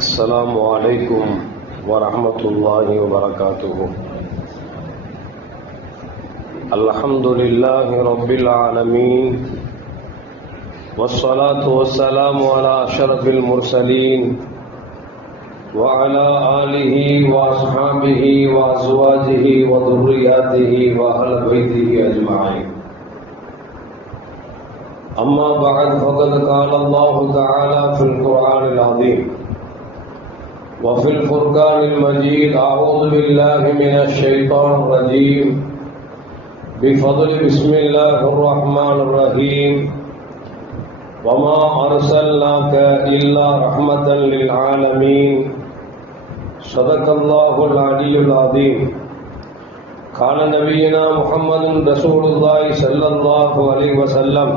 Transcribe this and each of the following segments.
السلام عليكم ورحمة الله وبركاته. الحمد لله رب العالمين، والصلاة والسلام على أشرف المرسلين وعلى آله وأصحابه وأزواجه وذرياته وأهل بيته أجمعين. أما بعد، فقد قال الله تعالى في القرآن العظيم وفي الفرقان المجيد: أعوذ بالله من الشيطان الرجيم، بفضل بسم الله الرحمن الرحيم، وما أرسلناك إلا رحمة للعالمين. صدق الله العلي العظيم. قال نبينا محمد رسول الله صلى الله عليه وسلم: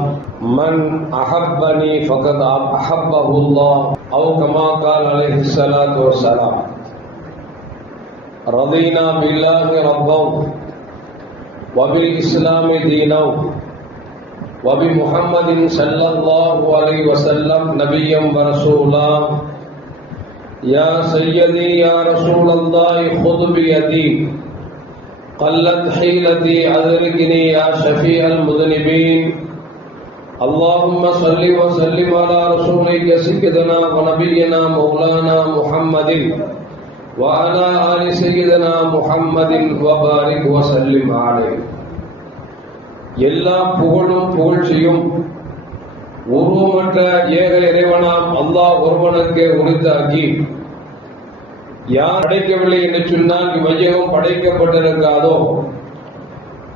من أحبني فقد أحبه الله، أو كما قال عليه الصلاة والسلام. رضينا بالله ربا وبالإسلام دينا وبمحمد صلى الله عليه وسلم نبيا ورسولا. يا سيدي يا رسول الله خذ بيدي، قلت حيلتي أدركني يا شفيع المذنبين. اللهم صل وسلم على رسولك سيدنا ونبينا مولانا محمد وعلى آل سيدنا محمد وبارك وسلم عليه. எல்லா புகழும் புகழ்ச்சியும் உருவமற்ற ஏக இறைவனாம் அல்லாஹ் ஒருவனுக்கு உரித்தாக்கி, யார் படைக்கவில்லை என்று சொன்னால் இவ்வையகம் படைக்கப்பட்டிருக்காதோ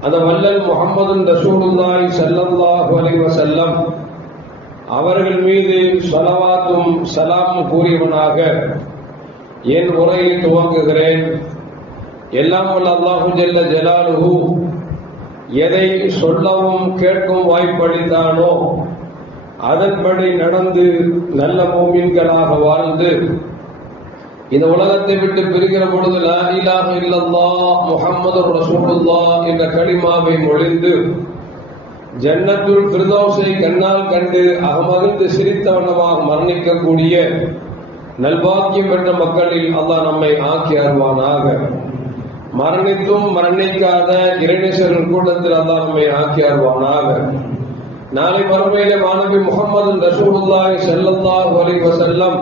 அந்த வல்லல் முஹம்மது ரசூலுல்லாஹி ஸல்லல்லாஹு அலைஹி வஸல்லம் அவர்கள் மீது ஸலவாத்தும் சலாமும் கூறியவனாக என் உரையை துவங்குகிறேன். எல்லாம் வல்ல அல்லாஹு ஜல்ல ஜலாலுஹு எதை சொல்லவும் கேட்கும் வாய்ப்பளித்தானோ அதன்படி நடந்து நல்ல மூமின்களாக வாழ்ந்து இந்த உலகத்தை விட்டு பிரிக்கிற பொழுது லா இலாஹ இல்லல்லாஹ் முஹம்மதுர் ரசூலுல்லாஹ் என்ற கலிமாவை மொழிந்து ஜன்னத்துல் ஃபிர்தௌஸை கண்ணால் கண்டு அகமகிழ்ந்து சிரித்த வண்ணமாக மரணிக்கக்கூடிய நல்பாக்கியம் பெற்ற மக்களில் அல்லாஹ் நம்மை ஆக்கி அருள்வானாக. மரணித்தும் மரணிக்காத இறைநேசரின் கூட்டத்தில் அல்லாஹ் நம்மை ஆக்கி அருள்வானாக. நாளை மறுமையிலே மாணவி முஹம்மது ரசூலுல்லாஹி ஸல்லல்லாஹு அலைஹி வஸல்லம்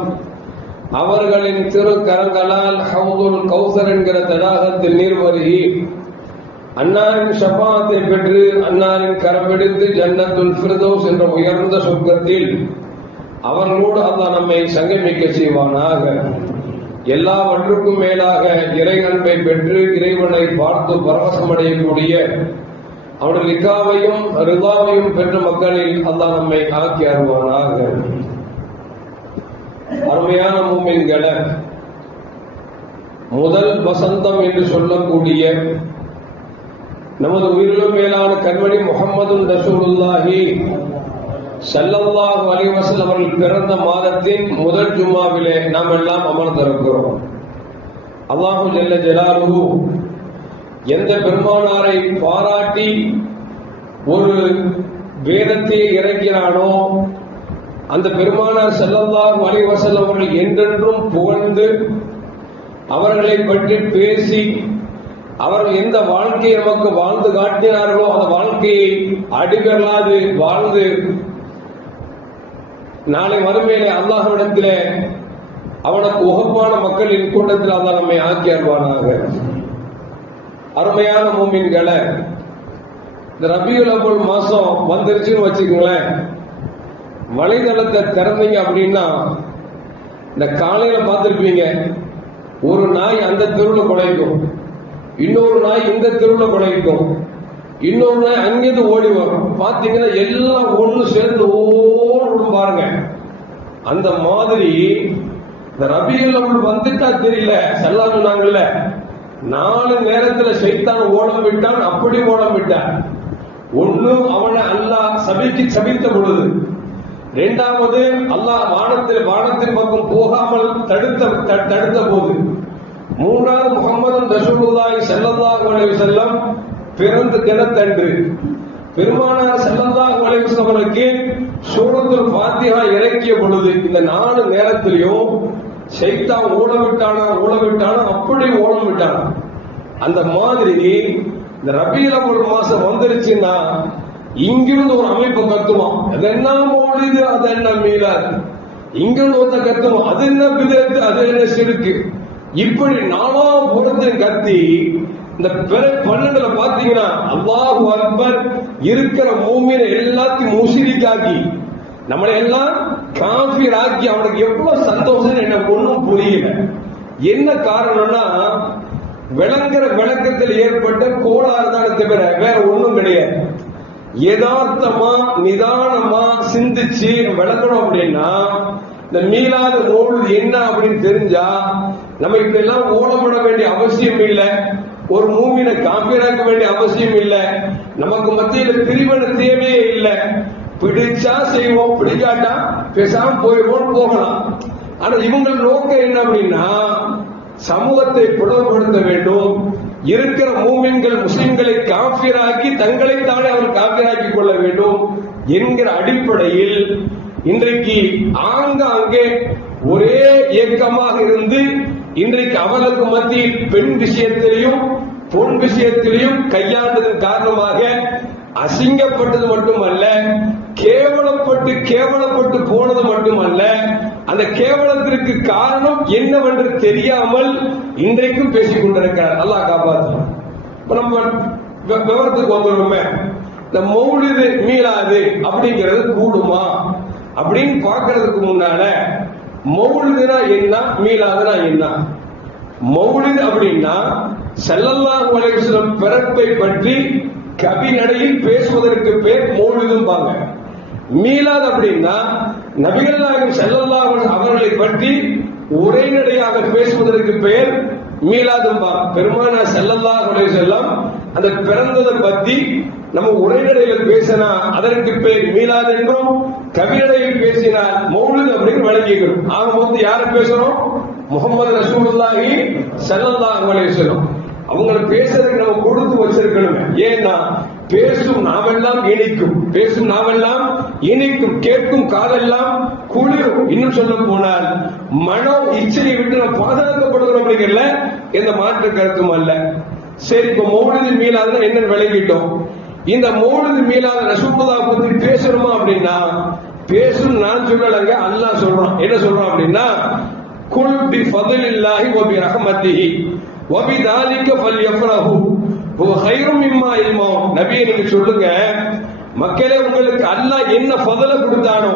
அவர்களின் திருக்கரங்களால் ஹவுதுல் கௌசர் என்கிற தடாகத்தில் நீர் பருகி அன்னாரின் ஷஃபாஅத்தை பெற்று அன்னாரின் கரம்பிடித்து ஜன்னத்துல் ஃபிர்தௌஸ் என்ற உயர்ந்த சொர்க்கத்தில் அவர்களோடு அல்லாஹ் நம்மை சங்கமிக்க செய்வானாக. எல்லாவற்றுக்கும் மேலாக இறை அன்பை பெற்று இறைவனை பார்த்து பரவசமடையக்கூடிய அவருடைய லிகாவையும் ரிதாவையும் பெற்ற மக்களில் அல்லாஹ் நம்மை ஆக்கி அருள்வானாக. அருமையான மூமின்களே, முதல் வசந்தம் என்று சொல்லக்கூடிய நமது உயிரிலும் மேலான கண்மணி முஹம்மது ரசூலுல்லாஹி ஸல்லல்லாஹு அலைஹி வஸல்லம் அவர்கள் பிறந்த மாதத்தின் முதல் ஜும்மாவிலே நாம் எல்லாம் அமர்ந்திருக்கிறோம். அல்லாஹு ஜல்ல ஜலாலுஹு எந்த பெருமானாரை பாராட்டி ஒரு வேதத்தை இறக்கினானோ அந்த பெருமானார் ஸல்லல்லாஹு அலைஹி வஸல்லம் அவர்கள் என்றென்றும் புகழ்ந்து அவர்களை பற்றி பேசி அவர்கள் எந்த வாழ்க்கையை நமக்கு வாழ்ந்து காட்டினார்களோ அந்த வாழ்க்கையை அடிகளாது வாழ்ந்து நாளை மறுமையிலே அல்லாஹ்விடத்திலே அவனுக்கு உகப்பான மக்களின் கூட்டத்தில் அல்லாஹ் நம்மை ஆக்கி அருள்வானாக. அருமையான மூமின்களே, இந்த ரபியுல் அவ்வல் மாசம் வந்துருச்சுன்னு வச்சுக்கோங்களேன். வலைதளத்தை திறந்தீங்க அப்படின்னா இந்த காலையில பார்த்திருப்பீங்க, ஒரு நாய் அந்த தெருவில் குலைக்கும், இன்னொரு நாய் இந்த தெருவில் குலைக்கும், இன்னொரு நாய் அங்கிருந்து ஓடி வரும். பார்த்தீங்கன்னா எல்லாம் ஒன்று சேர்ந்து ஓடும் பாருங்க. அந்த மாதிரி இந்த ரபியுல் அவ்வல் வந்துட்டா தெரியல, செல்லாம நாங்கல்ல 4 நேரத்தில் சைத்தான் ஓடம் விட்டான். அப்படி ஓடம் விட்டான். ஒண்ணு அவனை அல்லாஹ் சபித்த பொழுது, இரண்டாவது அல்லாஹ் வானத்தின் பக்கம் போகாமல் தடுத்த போது, மூன்றாவது முஹம்மது ரசூலுல்லாஹி ஸல்லல்லாஹு அலைஹி வஸல்லம் பிறந்த தினத்தன்று பெருமானார் ஸல்லல்லாஹு அலைஹி வஸல்லம் சூரத்துல் ஃபாத்திஹா இறக்கிய பொழுது இந்த 4 நேரத்திலையும் ஷைத்தான் ஓட விட்டானா அப்படி ஓடம் விட்டானா. அந்த மாதிரி இந்த ரபீஉல் அவ்வல் மாசம் வந்துருச்சுன்னா இங்கிருந்து ஒரு அமைப்பு கத்துவான், அது என்ன மௌலிது, அது என்ன மீலாது. இங்கிருந்து ஒருத்த கத்துவான், அது என்ன பிதஅத், அது என்ன ஷிர்க். இப்படி நாலா புறத்தையும் கத்தி இந்த 12ல பாத்தீங்கன்னா அல்லாஹு அக்பர் இருக்கிற மூமினை எல்லாத்தையும் முஷ்ரிக்காக்கி நம்மளை எல்லாம் காஃபிர் ஆக்கி அவனுக்கு எவ்வளவு சந்தோஷம் எனக்கு ஒன்றும் புரியல. என்ன காரணம்னா விளங்குற விளக்கத்தில் ஏற்பட்ட கோளாறு தான் தவிர வேற ஒண்ணும் கிடையாது. யதார்த்தமா நிதானமா சிந்திச்சு விளக்கணும் அப்படின்னா இந்த மீளாத நூல் என்ன அப்படின்னு தெரிஞ்சா நம்ம இப்படி எல்லாம் ஓடப்பட வேண்டிய அவசியம் இல்லை, ஒரு மூமினை காப்பீராக்க வேண்டிய அவசியம் இல்லை, நமக்கு மத்தியில் பிரிவினை தேவையே இல்லை. பிடிச்சா செய்வோம், பிடிக்காட்டா பேசாம போயிடுவோம் போகலாம். ஆனா இவங்க நோக்கம் என்ன அப்படின்னா சமூகத்தை பிளவுபடுத்த வேண்டும், இருக்கிற மூமின்கள் முஸ்லிம்களை காஃபிராக்கி தங்களைத்தானே அவர் காஃபிராக்கி கொள்ள வேண்டும் என்கிற அடிப்படையில் இன்றைக்கு ஆங்காங்கே ஒரே இயக்கமாக இருந்து இன்றைக்கு அவர்களுக்கு மத்தியில் பெண் விஷயத்திலையும் பொன் விஷயத்திலையும் கையாண்டதன் காரணமாக அசிங்கப்பட்டது மட்டுமல்ல, கேவலப்பட்டு போனது மட்டுமல்ல, அந்த கேவலத்திற்கு காரணம் என்னவென்று தெரியாமல் இன்றைக்கும் பேசிக் கொண்டிருக்கிறார். அல்லாஹ் காப்பாற்றும். நம்ம விவரத்துக்கு வந்துடுமே, இந்த மௌலிது மீளாது அப்படிங்கிறது கூடுமா அப்படின்னு பார்க்கறதுக்கு முன்னால மௌலிதுனா என்ன, மீளாதுனா என்ன? மௌலிது அப்படின்னா ஸல்லல்லாஹு அலைஹி வஸல்லம் பிறப்பை பற்றி கவிநடையில் பேசுவதற்கு பேர் மௌலிதும்பாங்க. மீலாத் அப்படின்னா நபிகள் நாயகம் ஸல்லல்லாஹு அலைஹி வஸல்லம் அவர்களை பற்றி உரைநடையாக பேசுவதற்கு பேர் மீலாதும்பாங்க. பெருமானார் ஸல்லல்லாஹு அலைஹி வஸல்லம் அந்த பிறந்ததை பத்தி நம்ம உரைநடையில பேசினா அதற்கு பேர் மீலாத் என்றும், கவிநடையில் பேசினால் மௌலித் அப்படின்னு வழங்கிக்கிறோம். ஆக மொத்தம் யாரை பேசுறோம்? முஹம்மது ரசூலுல்லாஹி ஸல்லல்லாஹு அலைஹி வஸல்லம் அவங்களை பேசுறதுக்கு நம்ம கொடுத்து வச்சிருக்கணும். ஏன்னா பேசும் நாவெல்லாம் இனிக்கும், கேட்கும் காதெல்லாம் குளிரும். இன்னும் சொல்ல போனால் மனோ இச்சையை விட்டு நம்ம பாதுகாக்கப்படுகிறோம் அப்படிங்கறதுல எந்த மாற்று கருத்தும் அல்ல. சரி, இப்ப மௌலிது மீலாதுன்னா என்னன்னு விளங்கிட்டோம். இந்த மௌலிது மீலாது ரசூலுல்லாஹ் பத்தி பேசணுமா அப்படின்னா பேசும் நான் சொல்லலங்க, அல்லாஹ் சொல்றான். என்ன சொல்றான் அப்படின்னா குல் பி ஃபضலில்லாஹி வ பி ரஹ்மத்திஹி வ பி தாலிக ஃபல்யஃப்ரஹு ஹுவ கைரும் மிம்மா யல்மூன். நபியே நீங்க சொல்லுங்க, மக்களே உங்களுக்கு அல்லாஹ் என்ன ஃபضல கொடுத்தானோ,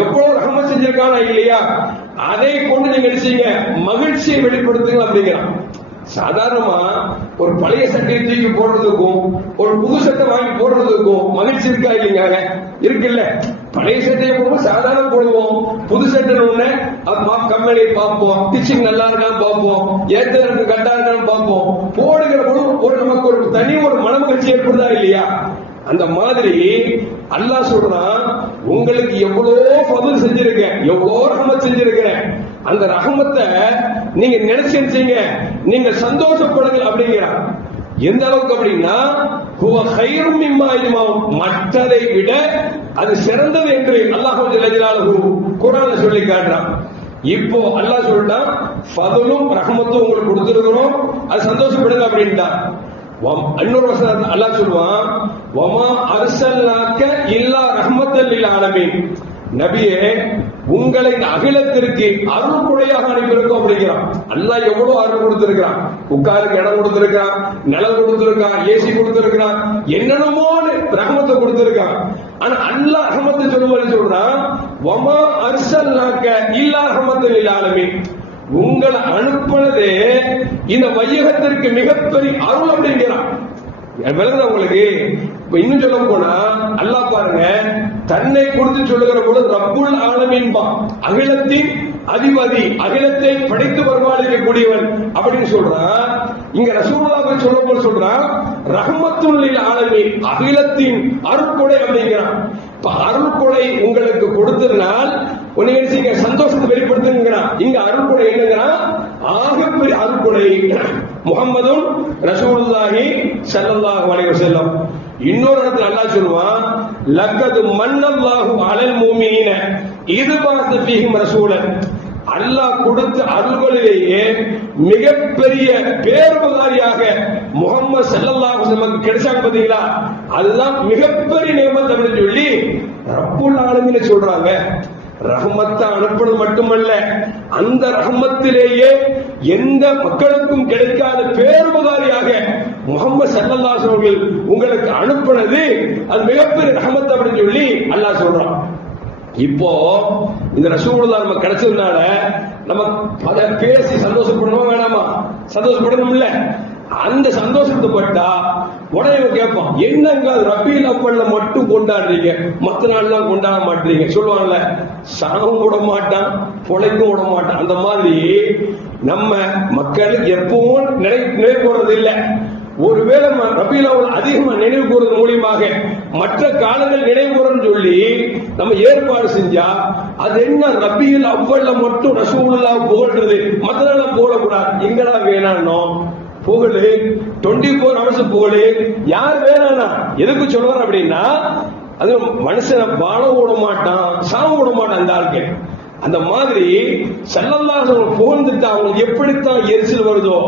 எவ்வளவு ரஹ்மத் செஞ்சிருக்கானோ இல்லையா, அதை கொண்டு நீங்க நினைச்சீங்க மகிழ்ச்சியை வெளிப்படுத்துங்க அப்படிங்கிறான். சாதாரணமா ஒரு பழைய சட்டையை தூக்கி போடுறதுக்கும் ஒரு புது சட்டை வாங்கி போடுறதுக்கும் மகிழ்ச்சி இருக்கா இல்லைங்க? இருக்குல்ல. பழைய சட்டையை போடுவோம், சாதாரண போடுவோம். புது சட்டை ஒண்ணு கம்பெனியை பார்ப்போம், டிச்சிங் நல்லா இருக்கான்னு பார்ப்போம், ஏற்ற கட்டா இருக்கான்னு பார்ப்போம். போடுகிற போது ஒரு நமக்கு ஒரு தனி ஒரு மனமகிழ்ச்சி ஏற்படுதா இல்லையா? அந்த மாதிரி அல்லாஹ் சொல்றான், உங்களுக்கு எவ்வளவோ ஃபضல் செஞ்சிருக்கேன், எவ்வளோ ரஹ்மத் செஞ்சிருக்கிறேன், அந்த ரஹ்மத்தை நீங்க நினைச்சீங்க, நீங்க சந்தோஷப்படுங்க அப்படிங்கிறான். எந்த அளவுக்கு அப்படின்னா ஹுவ கைரும் மிம்மா யல்மூன், மற்றதை விட அது சிறந்தது என்று அல்லாஹ் ஜல்ல ஜலாலுஹு குர்ஆன்ல சொல்லி காட்டுறான். இப்போ அல்லாஹ் சொல்றான், ஃபضலும் ரஹ்மத்தும் உங்களுக்கு கொடுத்திருக்கிறோம், அது சந்தோஷப்படுங்க அப்படின்டா. இன்னொரு வசனம் அல்லாஹ் சொல்வான், வமா அர்சல்னாக இல்லா ரஹ்மத்தல் லில் ஆலமீன். நபியே உங்களை அகிலத்திற்கு அருள் கொடையாக அனுப்பியிருக்கோம் அப்படிங்கிறான். அல்லாஹ் எவ்வளவு அருள் கொடுத்திருக்கிறான், உட்காருக்கு இடம் கொடுத்திருக்கான், நிலம் கொடுத்திருக்கான், ஏசி கொடுத்திருக்கிறான், என்னென்னமோ ரஹ்மத்தை கொடுத்திருக்கான். ஆனா அல்லாஹ் ரஹ்மத்தை சொல்லும்போது சொல்றான், வமா அர்சல்னாக இல்லா ரஹ்மத்தல் லில் ஆலமீன். உங்களை அனுப்பினதே இந்த வையகத்திற்கு மிகப்பெரிய அருள் அப்படிங்கிறான். உங்களுக்கு இன்னும் சொல்ல போனா அல்லாஹ் பாருங்க, தன்னை கொடுத்து சொல்லுகிற போது ரப்புல் ஆலமீன் பா, அகிலத்தின் அதிபதி, அகிலத்தை படைத்து பரிபாலிக்கக்கூடியவன் அப்படின்னு சொல்றான். இங்க ரசூலுல்லாஹ் சொல்ல போது சொல்றான் ரஹ்மத்துல் லில் ஆலமீன், அகிலத்தின் அருட்கொடை அப்படிங்கிறான். இப்ப அருள்கொடை உங்களுக்கு கொடுத்ததுனால் நீங்க சந்தோஷத்தை வெளிப்படுத்துங்கிறான். இங்க அருள்கொடை என்னங்கிறான், ஆகப்பெரிய அருள்கொடை முஹம்மதுன் ரசூலுல்லாஹி ஸல்லல்லாஹு அலைஹி வஸல்லம். இன்னொரு இடத்துல அல்லாஹ் சொல்வான், லக்கது மன்னல்லாஹு அலல் முஃமினீன இது பாஸ ஃபீஹிம் ரசூலன். அல்லாஹ் கொடுத்த அருள்களிலேயே மிகப்பெரிய பேருபகாரியாக முகமது ஸல்லல்லாஹு அலைஹி வஸல்லம் கிடைச்சாங்க பாத்தீங்களா, அதுதான் மிகப்பெரிய நியமத் அப்படின்னு சொல்லி ரப்புல் ஆலமீன் சொல்றாங்க. ரஹ்மத்தை அனுப்புவது மட்டுமல்ல, அந்த ரஹ்மத்திலேயே எந்த மக்களுக்கும் கிடைக்காத பேருபகாரியாக முகமது ஸல்லல்லாஹு அலைஹி வஸல்லம் உங்களுக்கு அனுப்புனது அது மிகப்பெரிய ரஹ்மத் அப்படின்னு சொல்லி அல்லாஹ் சொல்றான். இப்போ இந்த ரசூலுல்லாஹ் நம்ம கிடைச்சதுனால நம்ம பேசி சந்தோஷப்படணும் வேணாமா? சந்தோஷப்படணும் இல்ல? அந்த சந்தோஷத்தை பட்டா உடனே கேட்பான், என்னங்க ரபீல் அவ்வல்ல மட்டும் கொண்டாடுறீங்க, மத்த நாள்லாம் கொண்டாட மாட்டீங்க சொல்லுவாங்கல்ல. சாவும் விட மாட்டான், பொழைக்கும் விட மாட்டான். அந்த மாதிரி நம்ம மக்களுக்கு எப்பவும் நினைவு கூறது இல்லை. ஒருவேளை ரபீல் அவ்வல் அதிகமா நினைவு கூறது மூலியமாக மற்ற காலங்கள் நினைவு கூறன்னு சொல்லி நம்ம ஏற்பாடு செஞ்சா அது என்ன, ரபீல் அவ்வல்ல மட்டும் ரசூலுல்லாஹ் புகழ்றது, மற்ற நாள் புகழக்கூடாது. எங்கடா வேணானோ புகழு, 24 hours புகழு யார் வேணானா? எதுக்கு சொல்றாரு அப்படின்னா, அது மனுஷனை வாழ விட மாட்டான், சாவ விட மாட்டான் அந்த ஆளுக்கு. அந்த மாதிரி ஸல்லல்லாஹு அலைஹி வஸல்லம் புகழ்ந்துட்டு அவங்களுக்கு எப்படித்தான் எரிச்சல் வருதோ,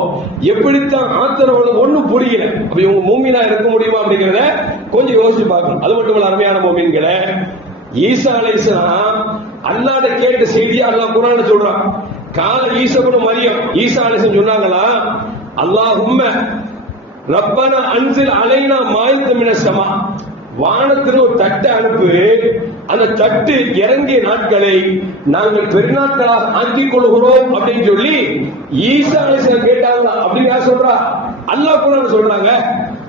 எப்படித்தான் ஆத்திரம் வருதோ ஒன்னும் புரியல. அப்ப இவங்க மூமினா இருக்க முடியுமா அப்படிங்கிறத கொஞ்சம் யோசிச்சு பார்க்கணும். அது மட்டும் இல்ல, அருமையான மூமின்களே, ஈசா அலைஹிஸ்ஸலாம் அல்லாஹ்ட கேட்ட செய்தியை அல்லாஹ் குர்ஆன்ல சொல்றான். கால ஈசா இப்னு மரியம், ஈசா அலைஹிஸ்ஸலாம் சொன்னாங்களா, அல்லாஹும்ம ரப்பனா அன்சில் அலைனா மாயிதம் மினஸ் ஸமா, வானத்தில் ஒரு தட்டை அனுப்பு, அந்த தட்டு இறங்கிய நாட்களை நாங்கள் பெருநாட்களாக ஆக்கிக் கொள்கிறோம் அப்படின்னு சொல்லி ஈசா அலைஹிஸ்ஸலாம் கேட்டாங்களா அப்படின்னு யார் சொல்றா? அல்லாஹ் குர்ஆன்ல சொல்றாங்க.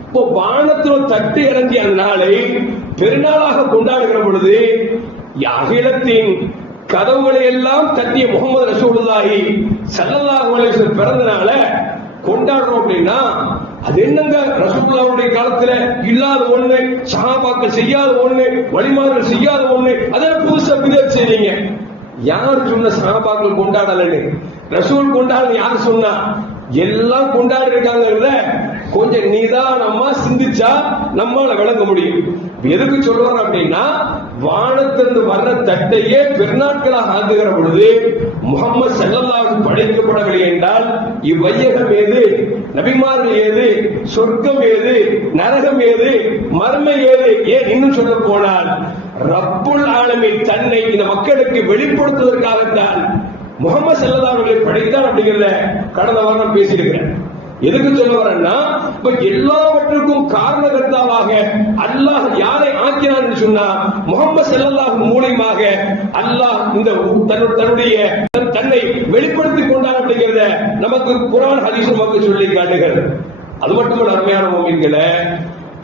இப்போ வானத்தில் ஒரு தட்டு இறங்கிய அந்த நாளை பெருநாளாக கொண்டாடுகிற பொழுது அகிலத்தின் கதவுகளை எல்லாம் தட்டிய முகமது ரசூலுல்லாஹி ஸல்லல்லாஹு அலைஹி வஸல்லம் பிறந்தனால கொண்டாடுறோம் அப்படின்னா அது என்னங்க, ரசூலுல்லாஹ்வுடைய காலத்துல இல்லாத ஒண்ணு, சஹாபாக்கள் செய்யாத ஒண்ணு, வழிமார்கள் செய்யாத ஒண்ணு, அதான் புதுசா பிதஅத் செய்றீங்க. யார் சொன்ன சஹாபாக்கள் கொண்டாடலன்னு? ரசூல் கொண்டாடல யார் சொன்னா? எல்லாம் கொண்டாடி இருக்காங்க. கொஞ்சம் நிதானமா சிந்திச்சா நம்மால விளங்க முடியும். எதுக்கு சொல்றாங்க அப்படின்னா, வானத்திலிருந்து வர்ற தட்டையே பெருநாட்களாக ஆக்குகிற பொழுது முகமது ஸல்லல்லாஹு அலைஹி வஸல்லம் படைக்கப்படவில்லை என்றால் இவ்வையகம் ஏது, நபிமார்கள் ஏது, சொர்க்கம் ஏது, நரகம் ஏது, மர்மை ஏது? ஏன் இன்னும் சொல்ல போனால் ரப்புல் ஆலமீன் தன்னை இந்த மக்களுக்கு வெளிப்படுத்துவதற்காகத்தான் முகமது ஸல்லல்லாஹு அலைஹி வஸல்லம் படைத்தான் அப்படிங்கறத கடந்த வாரம் பேசியிருக்கிறேன். எதுக்கு சொல்ல வரேன்னா, இப்ப எல்லாவற்றுக்கும் காரணகர்த்தாவாக அல்லாஹ் யாரை ஆக்கினான் என்று சொன்னா முகமது ஸல்லல்லாஹு மூலமாக அல்லாஹ் இந்த தன்னுடைய தன்னை வெளிப்படுத்திக் கொண்டான் அப்படிங்கறத நமக்கு குர்ஆன் ஹதீஸ் நமக்கு சொல்லி காட்டுகிறது. அது மட்டுமல்ல, அருமையான மூமின்களே,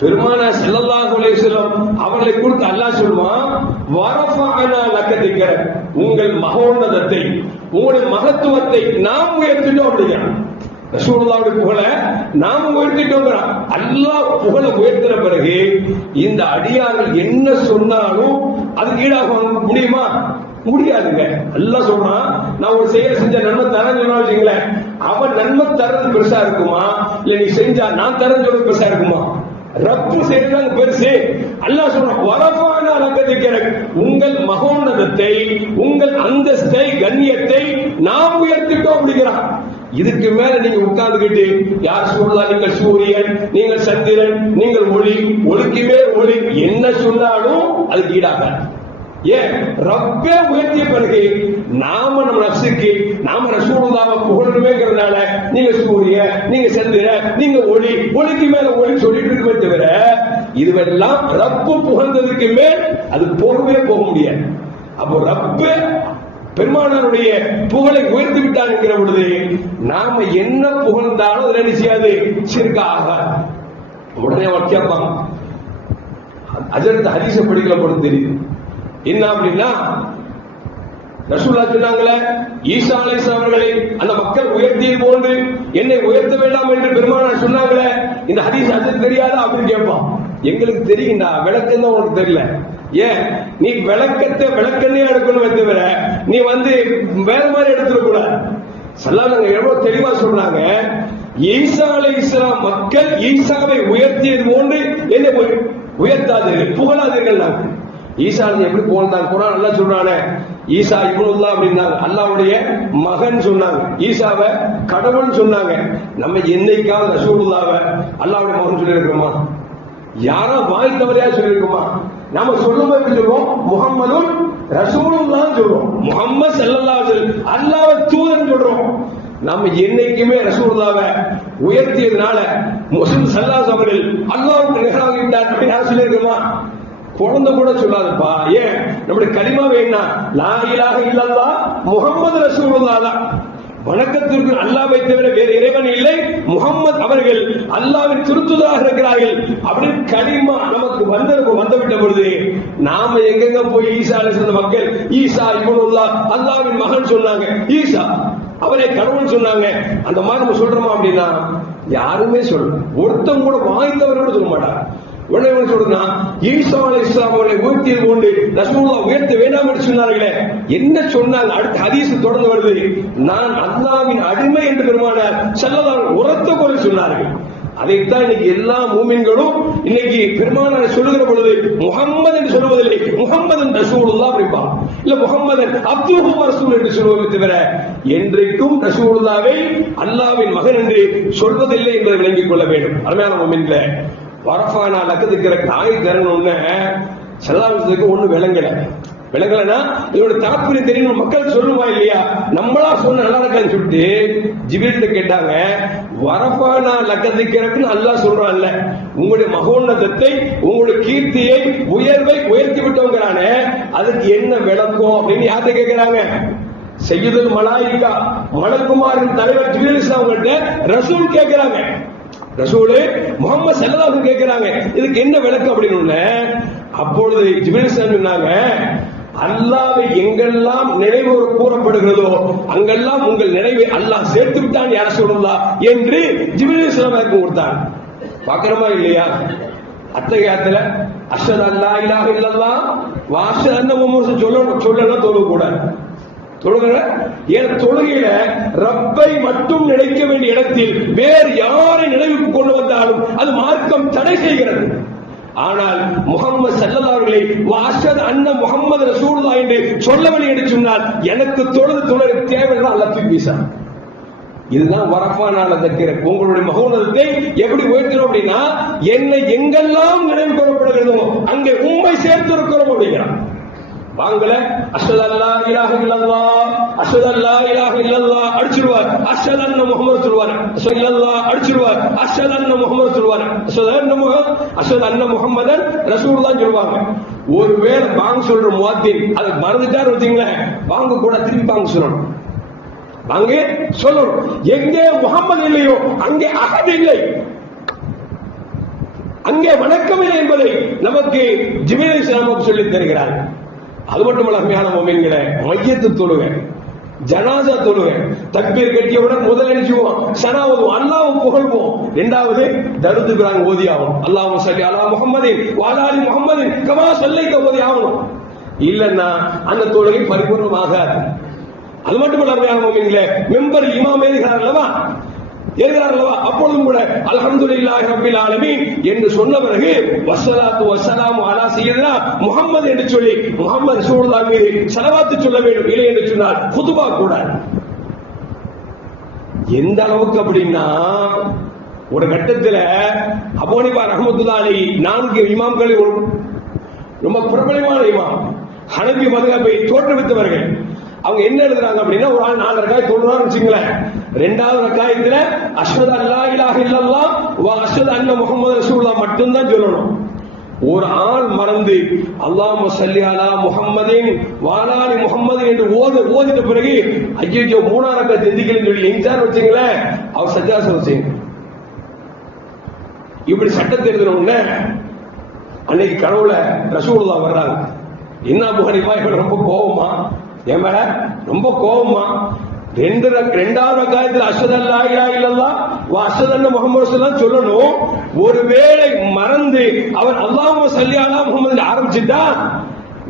பெருமானார் ஸல்லல்லாஹு அலைஹி வஸல்லம் அவர்களை குறித்து அல்லாஹ் சொல்வான், வரஃபஅனா லக திக்ர, உங்கள் மகோன்னதத்தை, உங்களுடைய மகத்துவத்தை நாம் உயர்த்திட்டோம் அப்படிங்கிறான். ரசூலுல்லாஹ்வுடைய புகழ நாம் உயர்த்திட்டோம். அல்லாஹ் புகழ உயர்த்தின பிறகு இந்த அடியார்கள் என்ன சொன்னாலும் அதுக்கு ஈடாக முடியுமா? முடியாதுங்க. அல்லாஹ் சொல்றான், நான் ஒரு செயல் செஞ்ச நன்மை தரேன்னு சொன்னா வச்சுங்களேன், அவன் நன்மை தரது பெருசா இருக்குமா, இல்ல நீ செஞ்சா நான் தரேன்னு சொல்றது பெருசா இருக்குமா? ரப்பு செய்யறாங்க பெருசு. அல்லாஹ் சொல்றான், வரஃபஅனா லக திக்ர, உங்கள் மகோன்னதத்தை, உங்கள் அந்தஸ்தை, கண்ணியத்தை நாம் உயர்த்திட்டோம் அப்படிங்கிறான். இதுக்கு மேல நீங்க உட்கார்ந்துகிட்டு யார் சொல்லலாம், நீங்கள் சூரியன், நீங்கள் சந்திரன், நீங்கள் ஒளி, ஒளிக்கு மேல் ஒளி என்ன சொன்னாலும் அதுக்கு ஈடாக. ஏன்? ரப்பே உயர்த்திய பிறகு நாம நம்ம நப்சுக்கு நாம ரசூலுல்லாஹ்வை புகழணுமேங்கிறதுனால நீங்க சூரியன், நீங்க சந்திரன், நீங்க ஒளி, ஒளிக்கு மேல ஒளி சொல்லிட்டு இருக்கவே தவிர இதுவெல்லாம் ரப்பு புகழ்ந்ததுக்கு மேல் அது போகவே போக முடியாது. அப்போ ரப்பு பெருமானாருடைய புகழை உயர்த்தி விட்டார் என்கிற பொழுது நாம என்ன புகழ்ந்தாலும் அதுல என்ன செய்யாது, சிறுக்க ஆகாது. உடனே அவர் கேட்பாங்க, அஜர்த்த ஹதீஸ படிக்கல போல தெரியுது. என்ன அப்படின்னா, ரசூலுல்லாஹ் சொன்னாங்களே, ஈசா அலைஹிஸ்ஸலாம் அவர்களை அந்த மக்கள் உயர்த்தியது போன்று என்னை உயர்த்த வேண்டாம் என்று பெருமானார் சொன்னாங்களே, இந்த ஹதீஸ் அது தெரியாதா அப்படின்னு கேட்பான். எங்களுக்கு தெரியும்டா, விளக்கம் தான் உனக்கு தெரியல. ஏன் நீ விளக்கண்ணே எடுக்கணும் தவிர நீ வேற மாதிரி எடுத்துட கூடாது. ஸல்லல்லாஹு எவ்வளவு தெளிவா சொல்றாங்க, ஈசா அலைஹிஸ்ஸலாம் மக்கள் ஈசாவை உயர்த்தியது போன்று என்னை உயர்த்தாதீர்கள், புகழாதீர்கள். ஈசா எப்படி புகழ்ந்தாங்க? குர்ஆன் நல்லா சொல்றானே, ஈசா இப்னுல்லாஹ் அப்படின்னாங்க, அல்லாஹ்வுடைய மகன் சொன்னாங்க. ஈசாவை கடவுள் சொன்னாங்க. நம்ம என்னைக்காவது ரசூலுல்லாஹ்வை அல்லாஹ்வுடைய மகன் சொல்லி இருக்கிறோமா? யாரோ வாய் தவறையா சொல்லி இருக்கோமா? நாம சொல்லும்போது சொல்லுவோம் முஹம்மது ரசூலுல்லாஹ் சொல்றோம். முஹம்மது ஸல்லல்லாஹு அலைஹி வஸல்லம் அல்லாஹ்வை தூதன் சொல்றோம். நாம என்னைக்குமே ரசூலுல்லாஹ்வை உயர்த்தியதுனால முஸ்லிம் ஸல்லல்லாஹு அவர்கள் அல்லாஹ்வுக்கு நிகராக விட்டார் அப்படின்னு யாரும் சொல்லி இருக்கோமா? குழந்தை கூட சொல்லாதப்பா. ஏன்? நம்முடைய கலிமாவே என்ன? லா இலாஹ இல்லல்லாஹ் முஹம்மது ரசூலுல்லாஹ் தான். வணக்கத்திற்கு அல்லாஹ்வை தவிர வேறு இறைவன் இல்லை, முஹம்மது அவர்கள் அல்லாஹ்வின் திருத்துதராக இருக்கிறார்கள் அப்படின்னு கலிமா நமக்கு வந்துவிட்ட பொழுது நாம எங்கெங்க போய் ஈசா அலைஹிஸ்ஸலாம் மக்கள் ஈசா இப்னுல்லாஹ் அல்லாஹ்வின் மகன் சொன்னாங்க, ஈசா அவரை கடவுள் சொன்னாங்க, அந்த மாதிரி நம்ம சொல்றோமா அப்படின்னா யாருமே சொல்ல, ஒருத்தம் கூட வாய்ந்தவர்கள் சொல்ல மாட்டாங்க. உடனே சொல்றா ஈசா அலைஹிஸ்ஸலாம் அவர்களை உயர்த்தியது கொண்டு ரசூலுல்லாஹ் உயர்த்த வேண்டாம் என்று சொன்னார்களே, என்ன சொன்னாங்க? அடுத்த ஹதீஸ் தொடர்ந்து வருது, நான் அல்லாஹ்வின் அடிமை என்று பெருமானார் ஸல்லல்லாஹு அலைஹி உரத்த குரல் சொன்னார்கள். அதைத்தான் இன்னைக்கு எல்லா மூமின்களும் இன்னைக்கு பெருமானாரை சொல்லுகிற பொழுது முஹம்மது என்று சொல்வதில்லை, முஹம்மதன் ரசூலுல்லாஹ் அப்படிப்பாங்க, இல்ல முஹம்மதன் அப்துஹு வ ரசூல் என்று சொல்வதை தவிர என்றைக்கும் ரசூலுல்லாஹ்வை அல்லாஹ்வின் மகன் என்று சொல்வதில்லை என்பதை விளங்கிக் கொள்ள வேண்டும். அருமையான மூமின்களே, வரஃபானா லக்கதுக்கிற காய் தரணும்னு செல்லாமத்துக்கு ஒண்ணு விளங்கலன்னா இதோட தாற்பயம் தெரியும் மக்கள் சொல்லுவா இல்லையா? நம்மளா சொன்ன நல்லா இருக்கான்னு சொல்லிட்டு ஜிப்ரீல் கேட்டாங்க, வரஃபானா லக்கதுக்கிறதுன்னு அல்லாஹ் சொல்றான்ல, உங்களுடைய மகோன்னதத்தை உங்களுடைய கீர்த்தியை உயர்வை உயர்த்தி விட்டவங்கிறானே, அதுக்கு என்ன விளக்கம் அப்படின்னு யார்கிட்ட கேட்கிறாங்க? சய்யிதுல் மலாயிகா மலக்குமாரின் தலைவர் ஜிப்ரீல் இஸ்லாம் கிட்ட ரசூல் கேட்கிறாங்க. ரசூலே முஹம்மது ஸல்லல்லாஹு அலைஹி கேட்கிறாங்க, இதுக்கு என்ன விளக்கம் அப்படின்னு. அப்பொழுது ஜிப்ரீல் சொன்னாங்க, அல்லாஹ்வை எங்கெல்லாம் நினைவு கூறப்படுகிறதோ அங்கெல்லாம் உங்கள் நினைவை அல்லாஹ் சேர்த்து விட்டான் யார சொல்லலாம் என்று ஜிப்ரீல் ஸல்லல்லாஹு கொடுத்தார். பார்க்கிறோமா இல்லையா? அத்தகையத்துல அஷ்ஹது அல்லா இலாஹ இல்லல்லாஹ் வ அஷ்ஹது அன்ன முஹம்மது சொல்லணும் தொழக்கூடாது. தொழுகையில ரப்பை மட்டும் நினைக்க வேண்டிய இடத்தில் வேறு யாரை நினைவுக்கு கொண்டு வந்தாலும் அது மார்க்கம் தடை செய்கிறது. ஆனால் முஹம்மது ஸல்லல்லாஹு அலைஹி வஸல்லம் அன்ன முஹம்மது ரசூலுல்லாஹ் என்று சொல்லவில்லை என்று சொன்னால் எனக்கு தொழுது தேவைதான் அல்லாஹ் தூக்கிசான். இதுதான் வரஃபானால தக்கிற உங்களுடைய மகோன்னதத்தை எப்படி உயர்த்தினோம் அப்படின்னா, என்னை எங்கெல்லாம் நினைவு கூறப்படுகிறதோ அங்கே உம்மை சேர்த்து இருக்கிறோம் அப்படிங்கிறான். வாங்கல அஷ்ஹது அல்லா இலாஹ இல்லல்லாஹ் அஷ்ஹது அல்லா இலாஹ இல்லல்லாஹ் அடிச்சிடுவார், அஷ்ஹது அன்ன முஹம்மது சொல்வார், அஷ்ஹது இல்லல்லாஹ் அடிச்சிடுவார், அஷ்ஹது அன்ன முஹம்மது சொல்வார், அஷ்ஹது அன்ன முஹம்மதன் ரசூலுல்லாஹ் சொல்வாங்க. ஒருவேளை வாங்க சொல்ற முஅத்தின் அது மறந்துட்டாரு வச்சீங்களேன், வாங்க கூட திருப்பி வாங்க சொல்லணும், வாங்க சொல்லணும். எங்கே முஹம்மது இல்லையோ அங்கே அஹத் இல்லை, அங்கே வணக்கம் இல்லை என்பதை நமக்கு ஜிப்ரீல் இஸ்லாம் சொல்லி தருகிறார். அது மட்டுமல்ல அருமையான மோமின்களே, மையத்து தொழுகை, ஜனாசா தொழுகை, தக்பீர் கட்டியவுடன் முதல் எழுச்சுவோம் சனாவுதும் அல்லாஹ்வை புகழ்வோம், இரண்டாவது தருது பிரான் ஓதி ஆகும், அல்லாஹும்ம ஸல்லி அலா முஹம்மதின் வ அலா ஆலி முஹம்மதின் கமா ஸல்லைத ஓதி ஆகணும். இல்லன்னா அந்த தொழுகை பரிபூர்ணமாகாது. அது மட்டுமல்ல அருமையான மோமின்களே, மெம்பர் இமாம் ஏறுகிறார்களவா அப்பொழுதும் கூட அல்ஹம்துலில்லாஹி ரப்பில் ஆலமீன் என்று சொன்ன பிறகு வஸ்ஸலாத்து வஸ்ஸலாமு அலா சய்யிதினா முஹம்மது என்று சொல்லி முஹம்மது ரசூலுல்லாஹ் மீது ஸலவாத்து சொல்ல வேண்டும். இல்லை என்று சொன்னால் குதுபா கூடாது. எந்த அளவுக்கு அப்படின்னா ஒரு கட்டத்தில் அபூ ஹனீஃபா ரஹ்மத்துல்லாஹி அலைஹி 4 இமாம்களில் ரொம்ப பிரபலமான இமாம், ஹனபி மத்ஹபை தோற்றுவித்தவர்கள். அவங்க என்ன எழுதுறாங்க அப்படின்னா, ஒரு ஆள் 4 ரக்காய் தொழுறான்னு வச்சுங்களேன், 2வது ரக்காயத்துல அஷ்ஹது அல்லா இலாஹ இல்லல்லாஹ் வ அஷ்ஹது அன்ன முஹம்மது ரசூலுல்லாஹ் மட்டும்தான் சொல்லணும். ஒரு ஆள் மறந்து அல்லாஹும்ம ஸல்லி அலா முஹம்மதின் வ அலா ஆலி முஹம்மதின் என்று ஓதிட்ட பிறகு ஐயோ 3வது ரக்காத் எந்திக்கலன்னு சொல்லி எங்சார் வச்சுங்களேன், அவர் சஜ்ஜாசை வச்சுங்க. இப்படி சட்டத்தை எழுதுறவங்க அன்னைக்கு கனவுல ரசூலுல்லாஹ் வர்றாங்க. என்ன அபூ ஹனீஃபா ரொம்ப கோபமா, என் மேல ரொம்ப கோபமா, 2வது ரக்காயத்தில் அஷ்ஹது அல்லா இலாஹ இல்லல்லாஹ் வ அஷ்ஹது அன்ன முஹம்மது ரசூலுல்லாஹ் சொல்லணும். ஒருவேளை மறந்து அவர் அல்லாஹும்ம ஸல்லி அலா முஹம்மதின் ஆரம்பிச்சிட்டா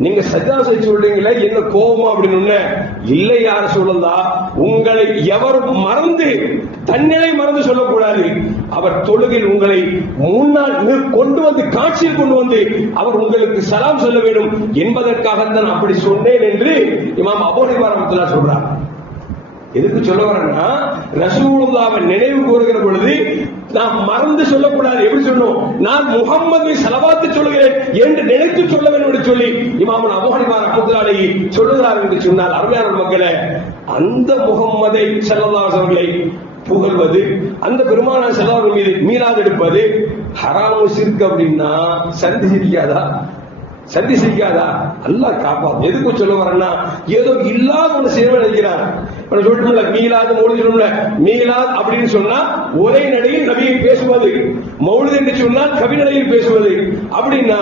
நீங்க சஜ்ஜா செய்ய சொல்றீங்களே என்ன கோபமா அப்படின்னு. இல்லை யார சொல்லலாம், உங்களை எவரும் மறந்து தன்னிலை மறந்து சொல்லக்கூடாது. அவர் தொழுகையில் உங்களை முன்னால் கொண்டு வந்து காட்சியில் கொண்டு வந்து அவர் உங்களுக்கு சலாம் சொல்ல வேண்டும் என்பதற்காகத்தான் அப்படி சொன்னேன் என்று இமாம் அபூ ஹனீஃபா ரஹ்மத்துல்லாஹி சொல்றார். எதுக்கு சொல்ல வரேன்னா, ரசூலுல்லாஹ்வை நினைவு கூறுகிற பொழுது நாம் மறந்து சொல்லக்கூடாது. எப்படி சொன்னோம், நான் முஹம்மதை ஸலவாத்து சொல்கிறேன் என்று நினைத்து சொல்ல வேண்டும் என்று சொல்லி இமாம் அபூ ஹனீஃபா ரஹ்மத்துல்லாஹி அலைஹி சொல்லுகிறார் என்று சொன்னால், அருமையான மக்களே, அந்த முஹம்மதை ஸல்லல்லாஹு அலைஹி வஸல்லம் புகழ்வது, அந்த பெருமானார் ஸல்லல்லாஹு மீது மீலாது எடுப்பது ஹராம் ஷிர்க் அப்படின்னா சந்தி சிரிக்காதா? அல்லாஹ் காப்பாத்து. எதுக்கு சொல்ல வரேன்னா, ஏதோ இல்லாத ஒண்ணு செய்ய நினைக்கிறார். சொல்லிட்டுல மீலாது மௌலிதுல மீலாத் அப்படின்னு சொன்னா ஒரே நடையில் நபியை பேசுவது, மௌலித் என்று சொன்னால் கவிநடையில் பேசுவது. அப்படின்னா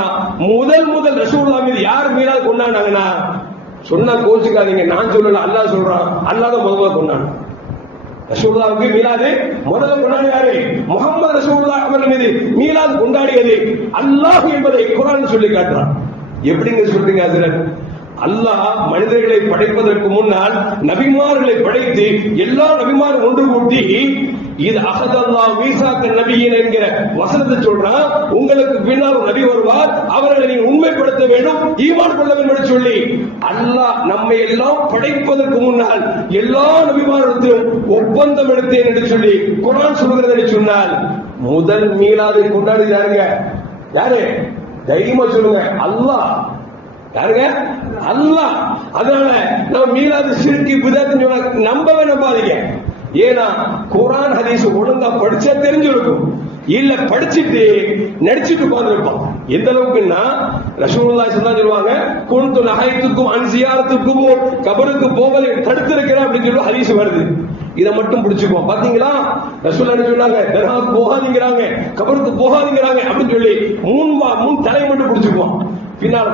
முதல் ரசூலுல்லாஹ் மீது யார் மீலாத் கொண்டாடினாங்கன்னா, சொன்னா கோச்சுக்காதீங்க, நான் சொல்லல, அல்லாஹ் சொல்றான். அல்லாஹ் தான் முதல்ல கொண்டாடு. ரசூலுல்லாஹ்வுக்கு மீலாது முதல்ல கொண்டாடினாரு. முஹம்மது ரசூலுல்லாஹ் அவர்கள் மீது மீலாது கொண்டாடியது அல்லாஹ் என்பதை குர்ஆன் சொல்லி காட்டுறான். எப்படிங்க சொல்றீங்க ஹஜ்ரத்? அல்லாஹ் மனிதர்களை படைப்பதற்கு முன்னால் நபிமார்களை படைத்து எல்லா நபிமாரும் ஒன்று கூட்டி இது அஹதல்லாஹ் மீசாக்க நபியின் என்கிற வசனத்தை சொல்றான். உங்களுக்கு பின்னால் நபி வருவார், அவர்களை நீங்கள் உண்மைப்படுத்த வேண்டும், ஈமான் கொள்ள வேண்டும் என்று சொல்லி அல்லாஹ் நம்மை எல்லாம் படைப்பதற்கு முன்னால் எல்லா நபிமாரிடத்திலும் ஒப்பந்தம் எடுத்தேன் என்று சொல்லி குர்ஆன் சொல்கிறது என்று சொன்னால், முதல் மீலாதை கொண்டாடுகிறாருங்க யாரு? தைரியமா சொல்லுங்க, அல்லாஹ். யாருங்க? அல்லாஹ். அதனால நம்ம மீலாது ஷிர்க் பிதஅத்னு நம்பவே நம்பாதீங்க. ஏன்னா குர்ஆன் ஹதீஸ் ஒழுங்கா படிச்சா தெரிஞ்சிருக்கும். இல்ல படிச்சுட்டு நடிச்சுட்டு உட்கார்ந்திருப்பான். எந்த அளவுக்குன்னா, ரசூலுல்லாஹி ஸல்லல்லாஹு அலைஹி சொல்லுவாங்க, குன்து நஹைத்துக்கும் அன் ஜியாரத்துக்கும், கபருக்கு போவதை தடுத்திருக்கிறேன் அப்படின்னு சொல்லி ஹதீஸ் வருது. இதை மட்டும் பிடிச்சுக்குவோம். பாத்தீங்களா, ரசூலுல்லாஹி சொன்னாங்க தர்காவுக்கு போகாதீங்கறாங்க, கபருக்கு போகாதீங்கறாங்க அப்படின்னு சொல்லி மூணு தலையை மட்டும் பிடிச்சுக்குவோம். பின்னால்